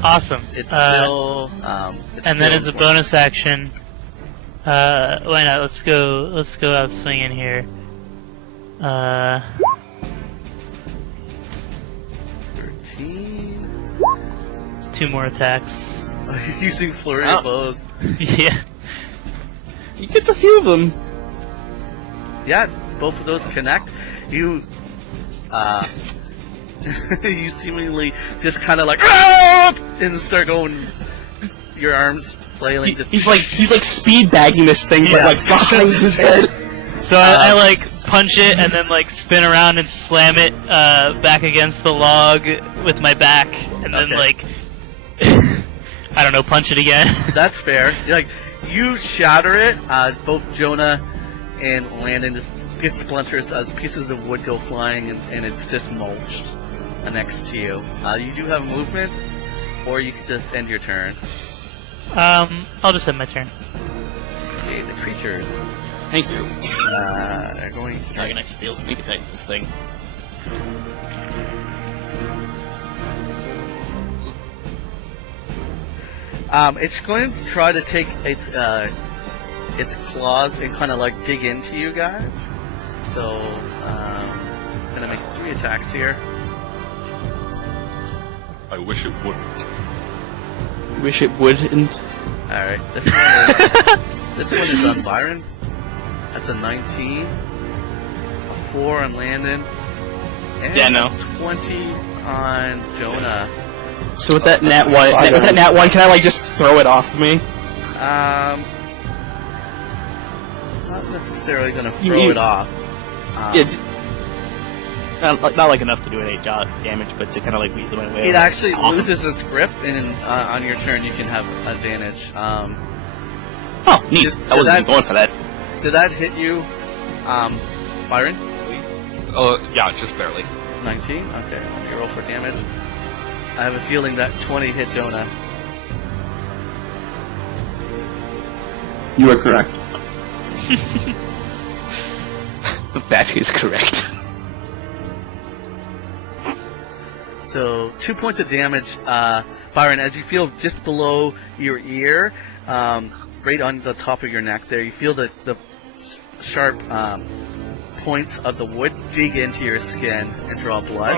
Awesome. It's still. And then as a bonus action, why not? Let's go out swinging here. 13. 2 more attacks. Using flurry of blows. Yeah. He gets a few of them. Yeah, both of those connect. You, you seemingly just kind of like, "Ah!" and start going. Your arms flailing. He's like speed bagging this thing, but Yeah. like behind his head. So I like punch it and then like spin around and slam it back against the log with my back, and then Okay. like I don't know, punch it again. That's fair. Like, you shatter it. Both Jonna and Landon just get splinters as pieces of wood go flying, and it's just mulched next to you. You do have movement, or you could just end your turn. I'll just end my turn. Okay, the creatures Thank you. are going to. I can actually deal sneak attack this thing. It's going to try to take its claws and kind of like dig into you guys. So, I'm gonna make 3 attacks here. I wish it wouldn't. Wish it wouldn't. All right, this one is on Byron. That's a 19, a 4 on Landon, and Yeah, no. a 20 on Jonna. So with that nat one, can I like just throw it off of me? Not necessarily gonna throw You- it off. Yeah, not like enough to do an 8 damage, but to kind of like weasel my way. It actually off. loses its grip, and on your turn you can have advantage. Oh, neat! Did I wasn't that- even going for that. Did that hit you, Byron? Yeah, just barely. 19? Okay, let me roll for damage. I have a feeling that 20 hit Jonna. You are correct. That is correct. So, 2 points of damage, Byron, as you feel just below your ear, right on the top of your neck there, you feel the sharp points of the wood dig into your skin and draw blood.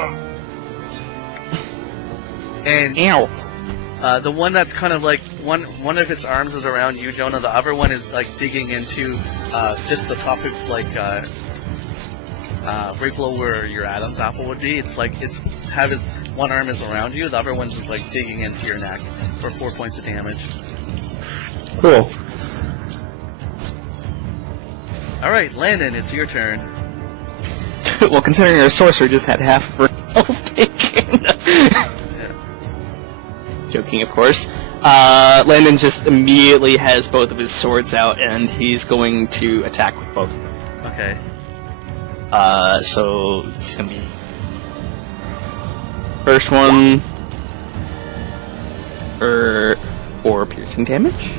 And Ow! the one that's kind of like, one of its arms is around you, Jonna, the other one is like digging into just the top of like, right below where your Adam's apple would be. It's like, one arm is around you, the other one's just like digging into your neck for 4 points of damage. Cool. Alright, Landon, it's your turn. Well, considering our sorcerer just had half of her health taken. Joking, of course. Landon just immediately has both of his swords out, and he's going to attack with both of them. Okay. So it's gonna be first one for 4 piercing damage.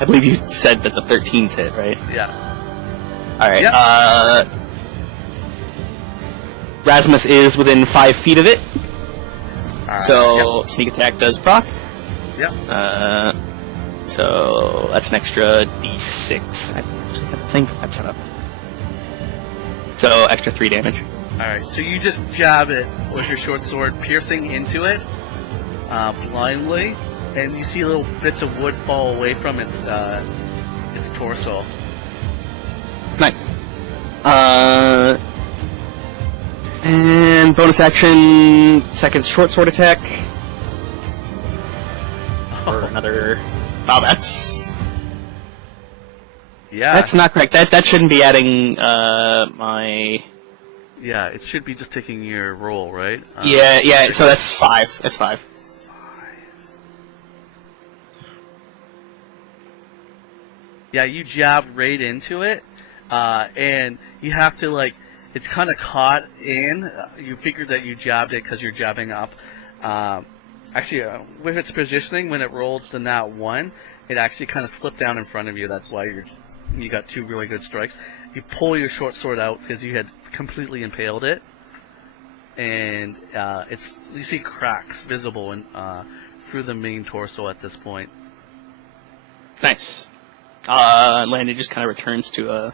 I believe you said that the 13's hit, right? Yeah. Alright, Yep. Rasmus is within 5 feet of it, Alright, so sneak attack does proc. Yep. So that's an extra d6. I don't actually have a thing for that set up. So extra 3 damage. Alright, so you just jab it with your short sword, piercing into it blindly, and you see little bits of wood fall away from its torso. Nice. And bonus action, second short sword attack. Or another. Wow, that's Yeah. that's not correct. That shouldn't be adding my. Yeah, it should be just taking your roll, right? Yeah. So that's 5. That's 5. Yeah, you jabbed right into it, and you have to like it's kind of caught in. You figured that you jabbed it because you're jabbing up. Actually, with its positioning, when it rolls the nat 1, it actually kind of slipped down in front of you. That's why you got 2 really good strikes. You pull your short sword out because you had completely impaled it, and you see cracks visible through the main torso at this point. Nice. Landon just kind of returns to a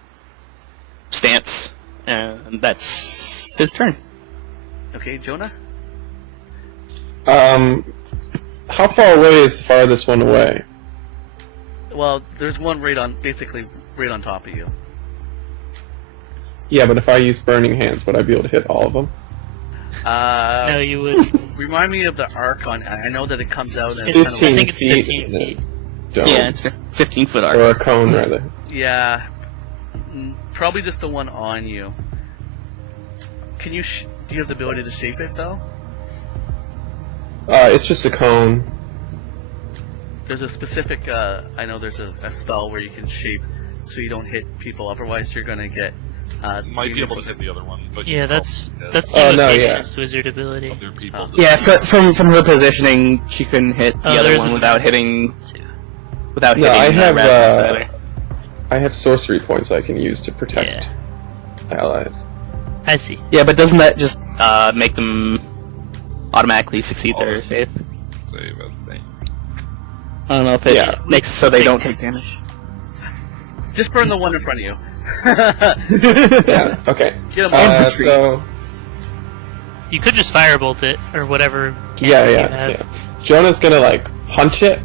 stance, and that's his turn. Okay, Jonna? How far away is the farthest one away? Well, there's one basically right on top of you. Yeah, but if I use Burning Hands, would I be able to hit all of them? No, you would. Remind me of the arc on. I know that it comes out and It's it's kind 15 of I think it's feet. 15 and then feet. dome. Yeah, it's a 15-foot arc. Or a cone, rather. yeah, probably just the one on you. Can you? Do you have the ability to shape it though? It's just a cone. There's a specific. I know there's a spell where you can shape so you don't hit people. Otherwise, you're gonna get. Might be able to hit the other one, but Yeah, you that's probably that's Oh, no, evocationist wizard ability. hit other people. Yeah, from her positioning, she couldn't hit the Oh, other there's one a- without hitting. Without No, hitting I have, Rasmus either. I have sorcery points I can use to protect allies. I see. Yeah, but doesn't that just make them automatically succeed their Always. save? Save everything. I don't know if it Yeah. makes it so they don't take damage. Just burn the one in front of you. Yeah, okay. Get him off. So, You could just firebolt it or whatever. yeah, cantrip you yeah, have. yeah. Jonah's gonna, like, punch it,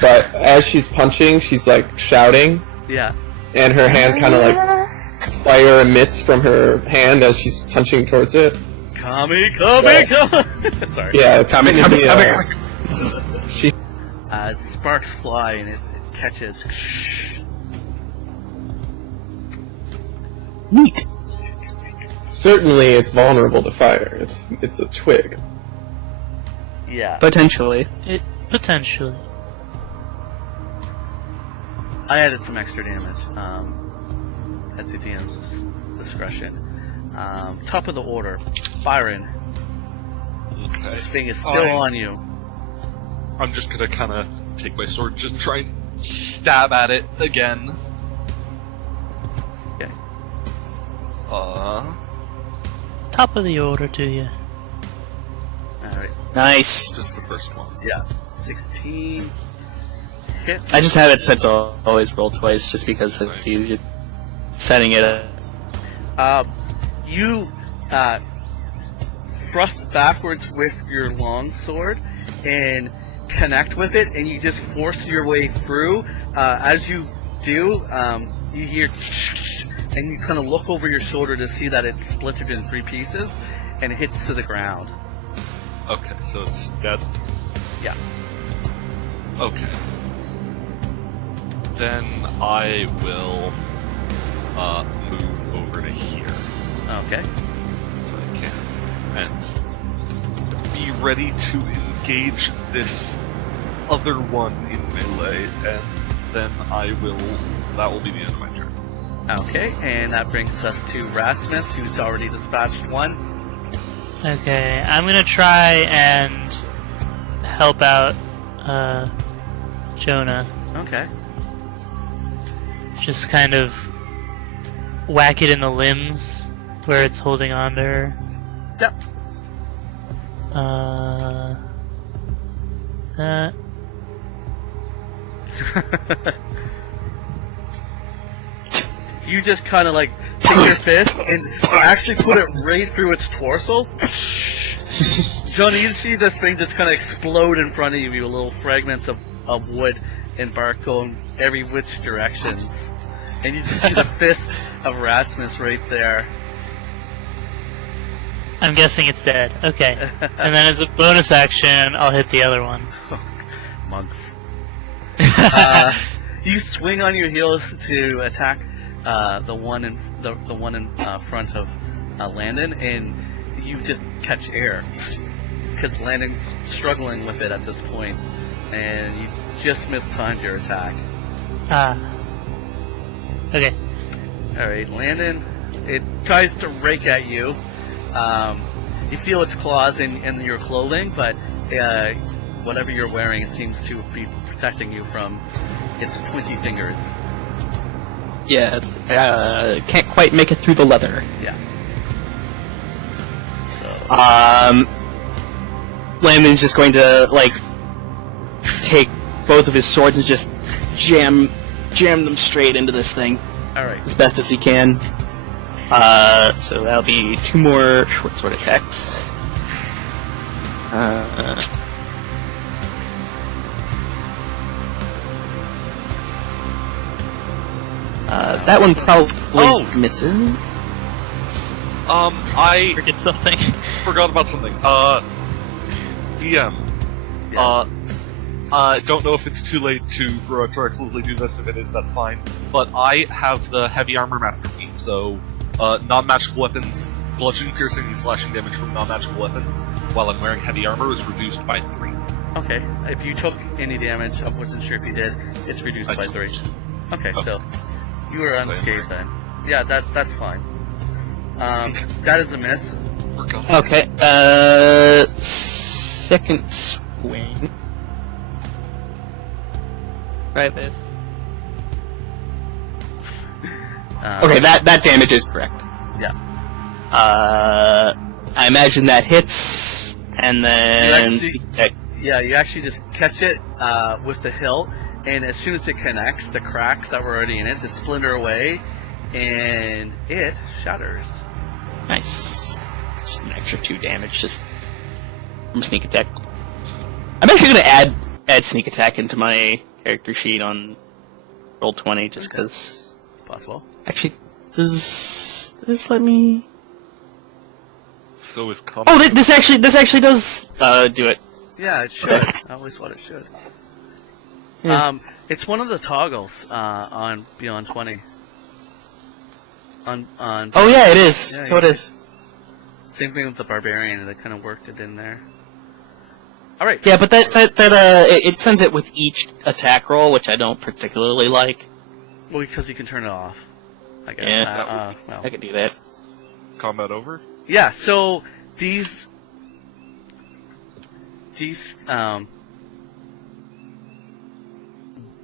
but as she's punching, she's, like, shouting, Yeah. and her hand kind of, like, fire emits from her hand as she's punching towards it. Kami. Sorry. Yeah, it's Come gonna be, here. she Sparks fly and it catches. Neat. certainly it's vulnerable to fire. It's a twig. Yeah. Potentially. Potentially. I added some extra damage at the DM's discretion. Top of the order, Byron. Okay. This thing is still on you. I'm just gonna kind of take my sword, just try and stab at it again. Okay. Top of the order to you. Alright. Nice. Just the first one. Yeah. 16. Hit. I just have it set to always roll twice, just because it's easier setting it up. You thrust backwards with your long sword and connect with it, and you just force your way through. As you do, you hear and you kind of look over your shoulder to see that it's splintered in 3 pieces and hits to the ground. Okay, so it's dead. Yeah. Okay. Then I will move over to here. Okay. If I can. And be ready to engage this other one in melee, and then that will be the end of my turn. Okay, and that brings us to Rasmus, who's already dispatched one. Okay, I'm gonna try and help out Jonna. Okay. Just kind of whack it in the limbs where it's holding on to her. Yep. That. You just kind of like take your fist and actually put it right through its torso. Jonna, you see this thing just kind of explode in front of you, little fragments of wood and bark going every which directions. And you just see the fist of Rasmus right there. I'm guessing it's dead. Okay. And then as a bonus action, I'll hit the other one. Monks. You swing on your heels to attack the one in front of Landon, and you just catch air because Landon's struggling with it at this point, and you just mistimed your attack. Okay. All right, Landon. It tries to rake at you. You feel its claws in your clothing, but whatever you're wearing seems to be protecting you from its pointy fingers. Yeah, can't quite make it through the leather. Yeah. So. Landon's just going to, like, take both of his swords and just jam them straight into this thing All right. as best as he can. So that'll be 2 more short sword attacks. That one probably misses. I Forget something. forgot about something. DM. Yeah. Don't know if it's too late to retroactively do this. If it is, that's fine. But I have the heavy armor masterpiece, so non-magical weapons, bludgeoning, piercing, and slashing damage from non-magical weapons while I'm wearing heavy armor is reduced by 3. Okay. If you took any damage, I wasn't sure if you did. It's reduced by 3. Okay, so you were unscathed then. Yeah, that's fine. That is a miss. Okay, second swing. Try this. Okay, that damage is correct. Yeah. I imagine that hits, and then... You actually just catch it with the hilt, and as soon as it connects, the cracks that were already in it just splinter away, and it shatters. Nice. Just an extra 2 damage, just from sneak attack. I'm actually going to add sneak attack into my character sheet on Roll20, just because... Possible. Actually, does this let me... So is combat. Oh, this actually does do it. Yeah, it should. I always thought it should. Yeah. It's one of the toggles on Beyond 20. On. Oh yeah, it is. Yeah, so it is. Same thing with the Barbarian. They kind of worked it in there. All right. Yeah, but it sends it with each attack roll, which I don't particularly like. Well, because you can turn it off. I guess. Yeah. Well. I could do that. Combat over? Yeah. So these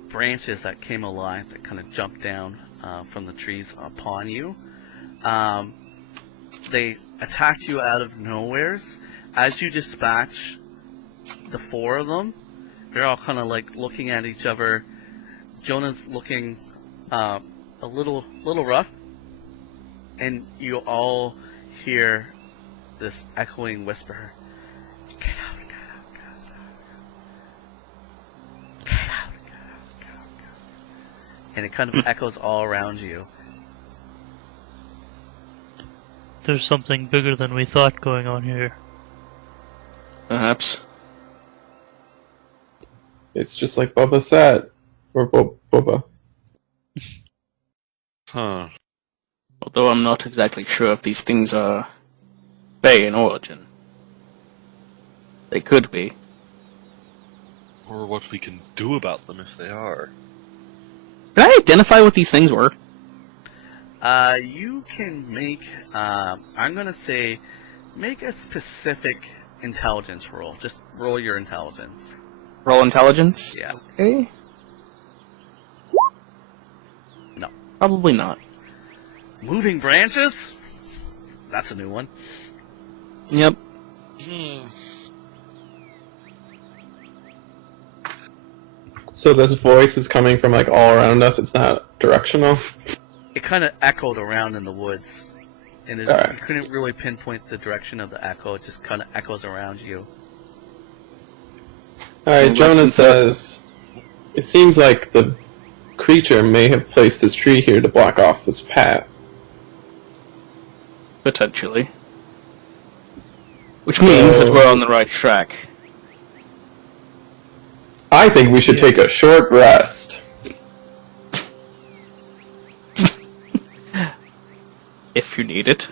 branches that came alive that kind of jumped down from the trees upon you, they attacked you out of nowheres. As you dispatch the 4 of them, they're all kind of like looking at each other. Jonah's looking a little rough, and you all hear this echoing whisper. Get out, get out, get out. Get out, get out, get out, get out. And it kind of echoes all around you. There's something bigger than we thought going on here. Perhaps. It's just like Bubba said. Or Bubba. Huh. Although I'm not exactly sure if these things are Fey in origin. They could be. Or what we can do about them if they are. Can I identify what these things were? You can make, I'm gonna say, make a specific intelligence roll. Just roll your intelligence. Roll intelligence? Yeah. Okay. No. Probably not. Moving branches? That's a new one. Yep. So this voice is coming from like all around us. It's not directional. It kind of echoed around in the woods, and you couldn't really pinpoint the direction of the echo. It just kind of echoes around you. Alright, Jonna says, it seems like the creature may have placed this tree here to block off this path. Potentially. Which means that we're on the right track. I think we should take a short rest. If you need it.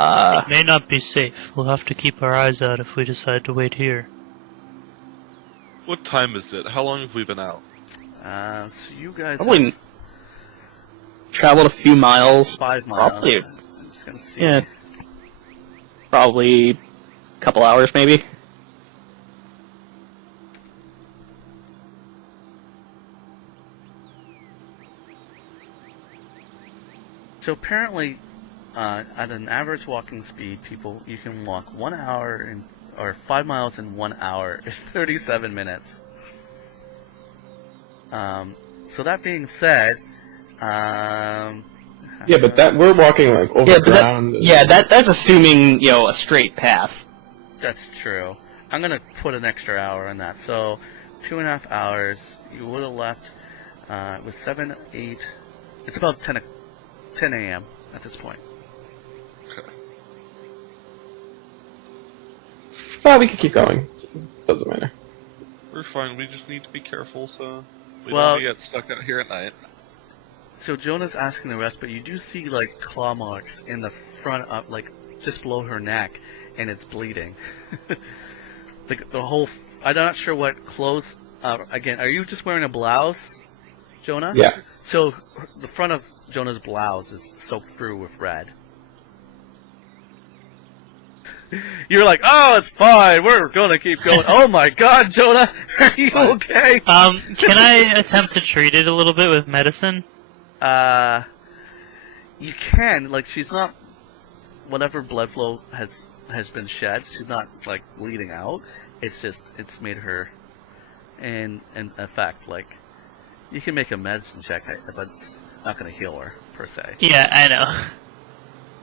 It may not be safe. We'll have to keep our eyes out if we decide to wait here. What time is it? How long have we been out? So you guys. Probably traveled a few miles. 5 miles. Probably, I'm just gonna see. yeah. Probably a couple hours, maybe. So apparently, at an average walking speed, you can walk 1 hour or 5 miles in 1 hour in 37 minutes. So that being said, Yeah, but we're walking like over Yeah, but ground. that's assuming a straight path. that's true. I'm gonna put an extra hour on that. So 2.5 hours. You would have left. It was 7, 8. It's about 10 a.m. at this point. Well, we could keep going. It doesn't matter. We're fine. We just need to be careful so we Well- don't get stuck out here at night. So Jonah's asking the rest, but you do see like claw marks in the front of just below her neck, and it's bleeding. Like the whole. I'm not sure what clothes. Again, are you just wearing a blouse, Jonah? Yeah. So the front of Jonah's blouse is soaked through with red. You're like, oh, it's fine. We're gonna keep going. Oh my God, Jonah, are you okay? Can I attempt to treat it a little bit with medicine? You can. Like, she's not. Whatever blood flow has been shed, she's not like bleeding out. It's made her, in effect, like, you can make a medicine check, but it's not gonna heal her per se. Yeah, I know.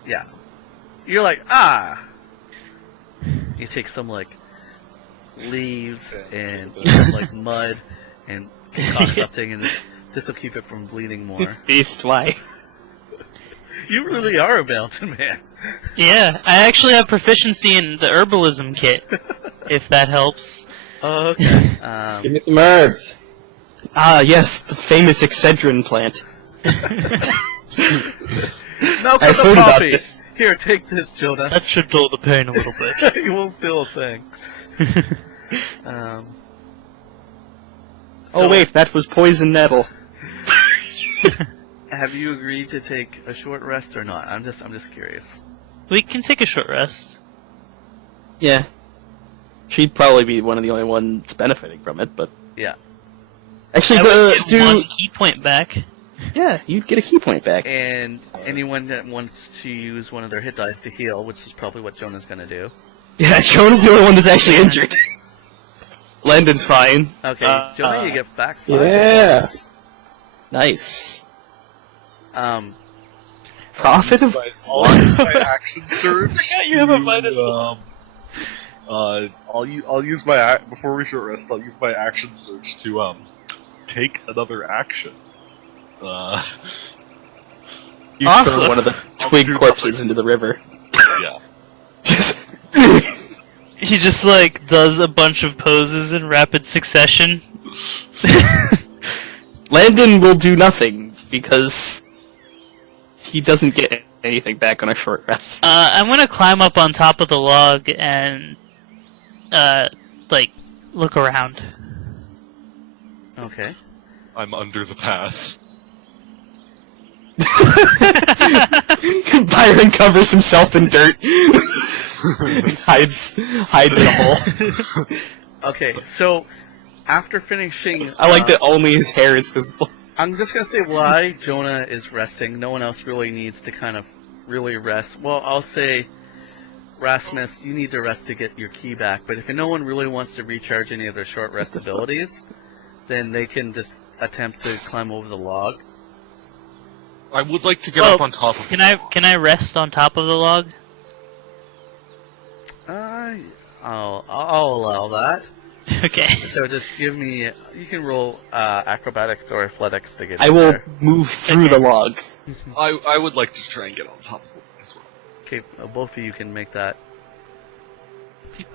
Yeah. You're like, ah. You take some like leaves and some like mud and concoct something, and this will keep it from bleeding more. Beast, why? You really are a mountain man. Yeah, I actually have proficiency in the herbalism kit, if that helps. Okay. Give me some herbs. Ah, yes, the famous Excedrin plant. Milk I've of the heard about poppy. this. Here, take this, Jonah. That should dull the pain a little bit. You won't feel a thing. Oh So, wait, that was poison nettle. have you agreed to take a short rest or not? I'm just curious. We can take a short rest. Yeah. She'd probably be one of the only ones benefiting from it, but... Yeah. Actually, I would get one key point back. Yeah, you'd get a key point back. And anyone that wants to use one of their hit dice to heal, which is probably what Jonah's gonna do. Yeah, Jonah's the only one that's actually injured. Landon's fine. Okay, Jonah, you get back 5. Yeah. Nice. Profit of... I'll use my action surge. you have a minus I'll use my before we short rest. I'll use my action surge to take another action. You Awesome. throw one of the twig do corpses into the river. Yeah. Just... He just like does a bunch of poses in rapid succession. Landon will do nothing because he doesn't get anything back on a short rest. I'm gonna climb up on top of the log and look around. Okay. I'm under the path. Byron covers himself in dirt. hides in a hole. Okay, so after finishing... I like that only his hair is visible. I'm just gonna say why Jonah is resting. No one else really needs to kind of really rest. Well, I'll say, Rasmus, you need to rest to get your key back, but if no one really wants to recharge any of their short rest abilities, then they can just attempt to climb over the log. I would like to get up on top of. Can I rest on top of the log? I'll allow that. Okay. So just give me... You can roll acrobatics or athletics to get I up will there. move through the log. I would like to try and get on top of it as well. Okay, both of you can make that.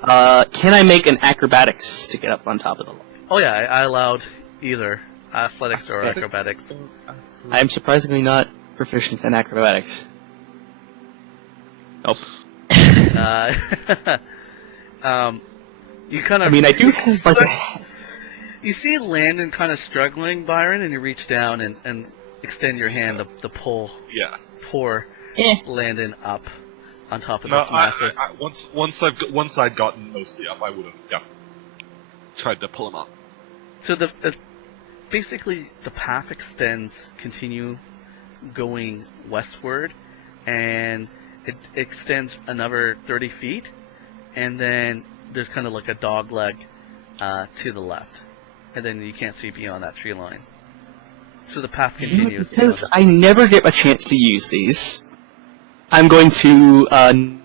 Can I make an acrobatics to get up on top of the log? Oh yeah, I allowed either athletics or acrobatics. I am surprisingly not proficient in acrobatics. Nope. You kind of... I mean, I do have like a... You see Landon kind of struggling, Byron, and you reach down and extend your hand to pull Yeah. poor Eh. Landon up on top of No, this massive. once I'd gotten mostly up, I would have definitely tried to pull him up. So basically the path continue going westward, and it extends another 30 feet, and then there's kind of like a dog leg to the left, and then you can't see beyond that tree line. So the path continues. Because I never get a chance to use these, I'm going to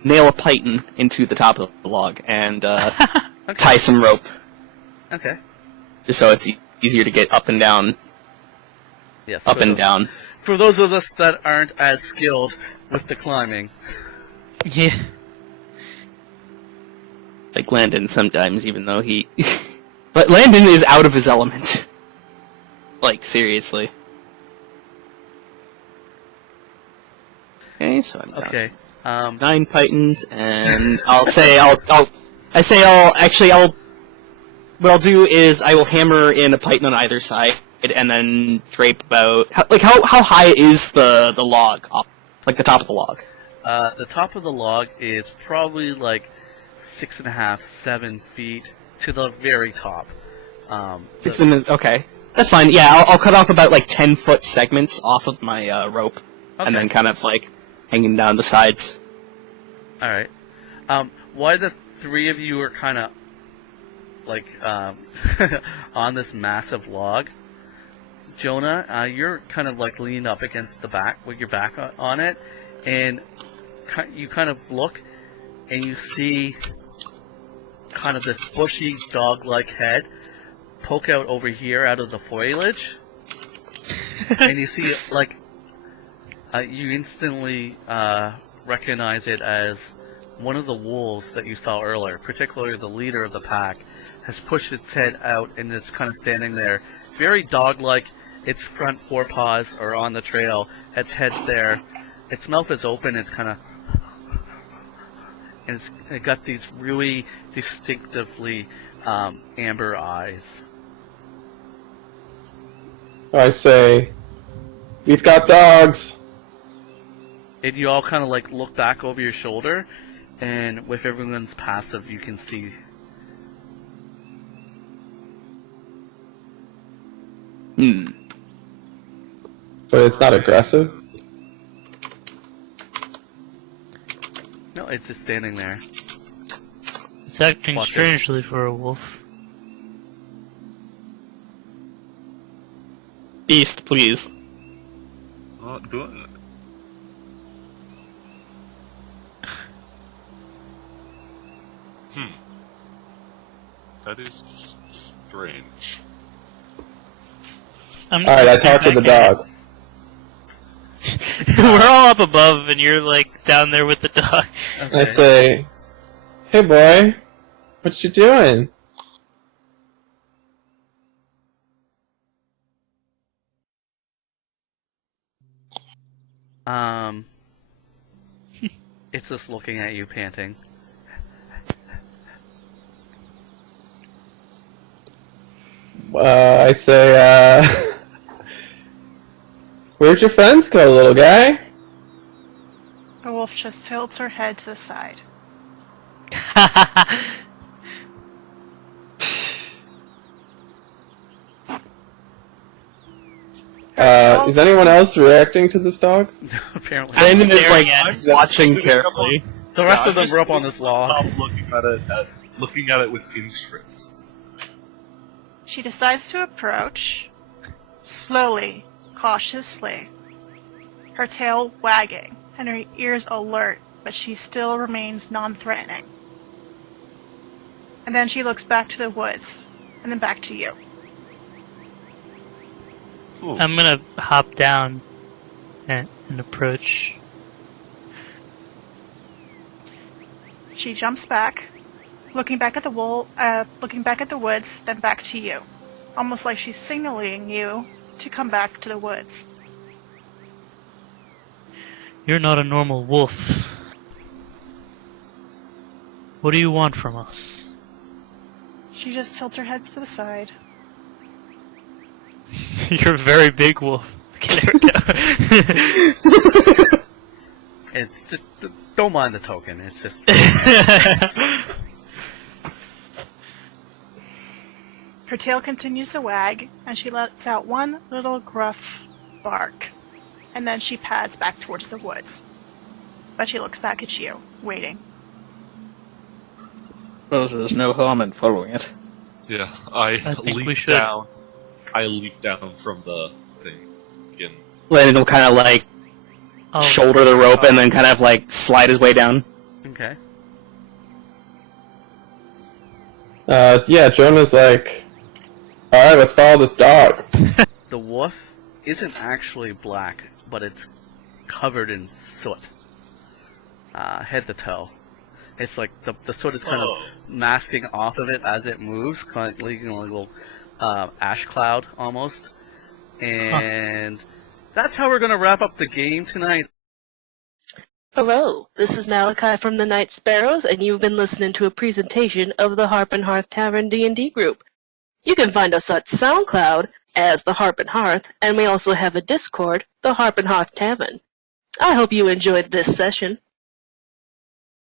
nail a python into the top of the log and tie some rope, Okay. just so it's easier to get up and down, Yes. up and down. For those of us that aren't as skilled with the climbing. Yeah. Like Landon sometimes, even though he... But Landon is out of his element. Like, seriously. Okay, so I'm down Okay. 9 pythons, and what I'll do is I will hammer in a python on either side, and then drape about... How high is the log? Like, the top of the log? The top of the log is probably like 6.5, 7 feet to the very top. Okay. That's fine, yeah, I'll cut off about, 10-foot segments off of my rope, and then kind of, hanging down the sides. Alright. Why the three of you are kind of, on this massive log, Jonna, you're kind of, leaned up against the back, with your back on it, and you kind of look, and you see kind of this bushy, dog-like head poke out over here out of the foliage, and you see, you instantly recognize it as one of the wolves that you saw earlier, particularly the leader of the pack, has pushed its head out and is kind of standing there, very dog-like. Its front forepaws are on the trail, its head's there, its mouth is open, it's kind of, and it got these really distinctively amber eyes. I say, we've got dogs. And you all kind of look back over your shoulder, and with everyone's passive, you can see. But it's not aggressive. No, it's just standing there. It's acting Watch it. strangely for a wolf. Beast, please. Not doing it. That is strange. Alright, I talk to the dog. We're all up above, and you're down there with the dog. I say, hey boy, what you doing? It's just looking at you, panting. I say, where'd your friends go, little guy? The wolf just tilts her head to the side. Is anyone else reacting to this dog? Apparently. Landon is staring at it. watching carefully. The rest of them just were up on this log. Looking at it with interest. She decides to approach, slowly, cautiously, her tail wagging and her ears alert, but she still remains non-threatening. And then she looks back to the woods, and then back to you. I'm gonna hop down and approach. She jumps back, looking back at the woods, then back to you, almost like she's signaling you to come back to the woods. You're not a normal wolf. What do you want from us? She just tilts her head to the side. You're a very big wolf. there we go. It's just don't mind the token. It's just Her tail continues to wag, and she lets out one little gruff bark, and then she pads back towards the woods. But she looks back at you, waiting. Well, there's no harm in following it. Yeah, I think we leap should. down. I leap down from the thing again. Landon will kind of like Oh, shoulder the rope and then kind of like slide his way down. okay. Yeah, Jonah's like, alright, let's follow this dog. The wolf isn't actually black, but it's covered in soot, head to toe. It's like the soot is kind of masking off of it as it moves, kind of leaving a little ash cloud almost. And that's how we're gonna wrap up the game tonight. Hello, this is Malachi from the Night Sparrows, and you've been listening to a presentation of the Harp and Hearth Tavern D&D group. You can find us at SoundCloud as the Harp and Hearth, and we also have a Discord, the Harp and Hearth Tavern. I hope you enjoyed this session.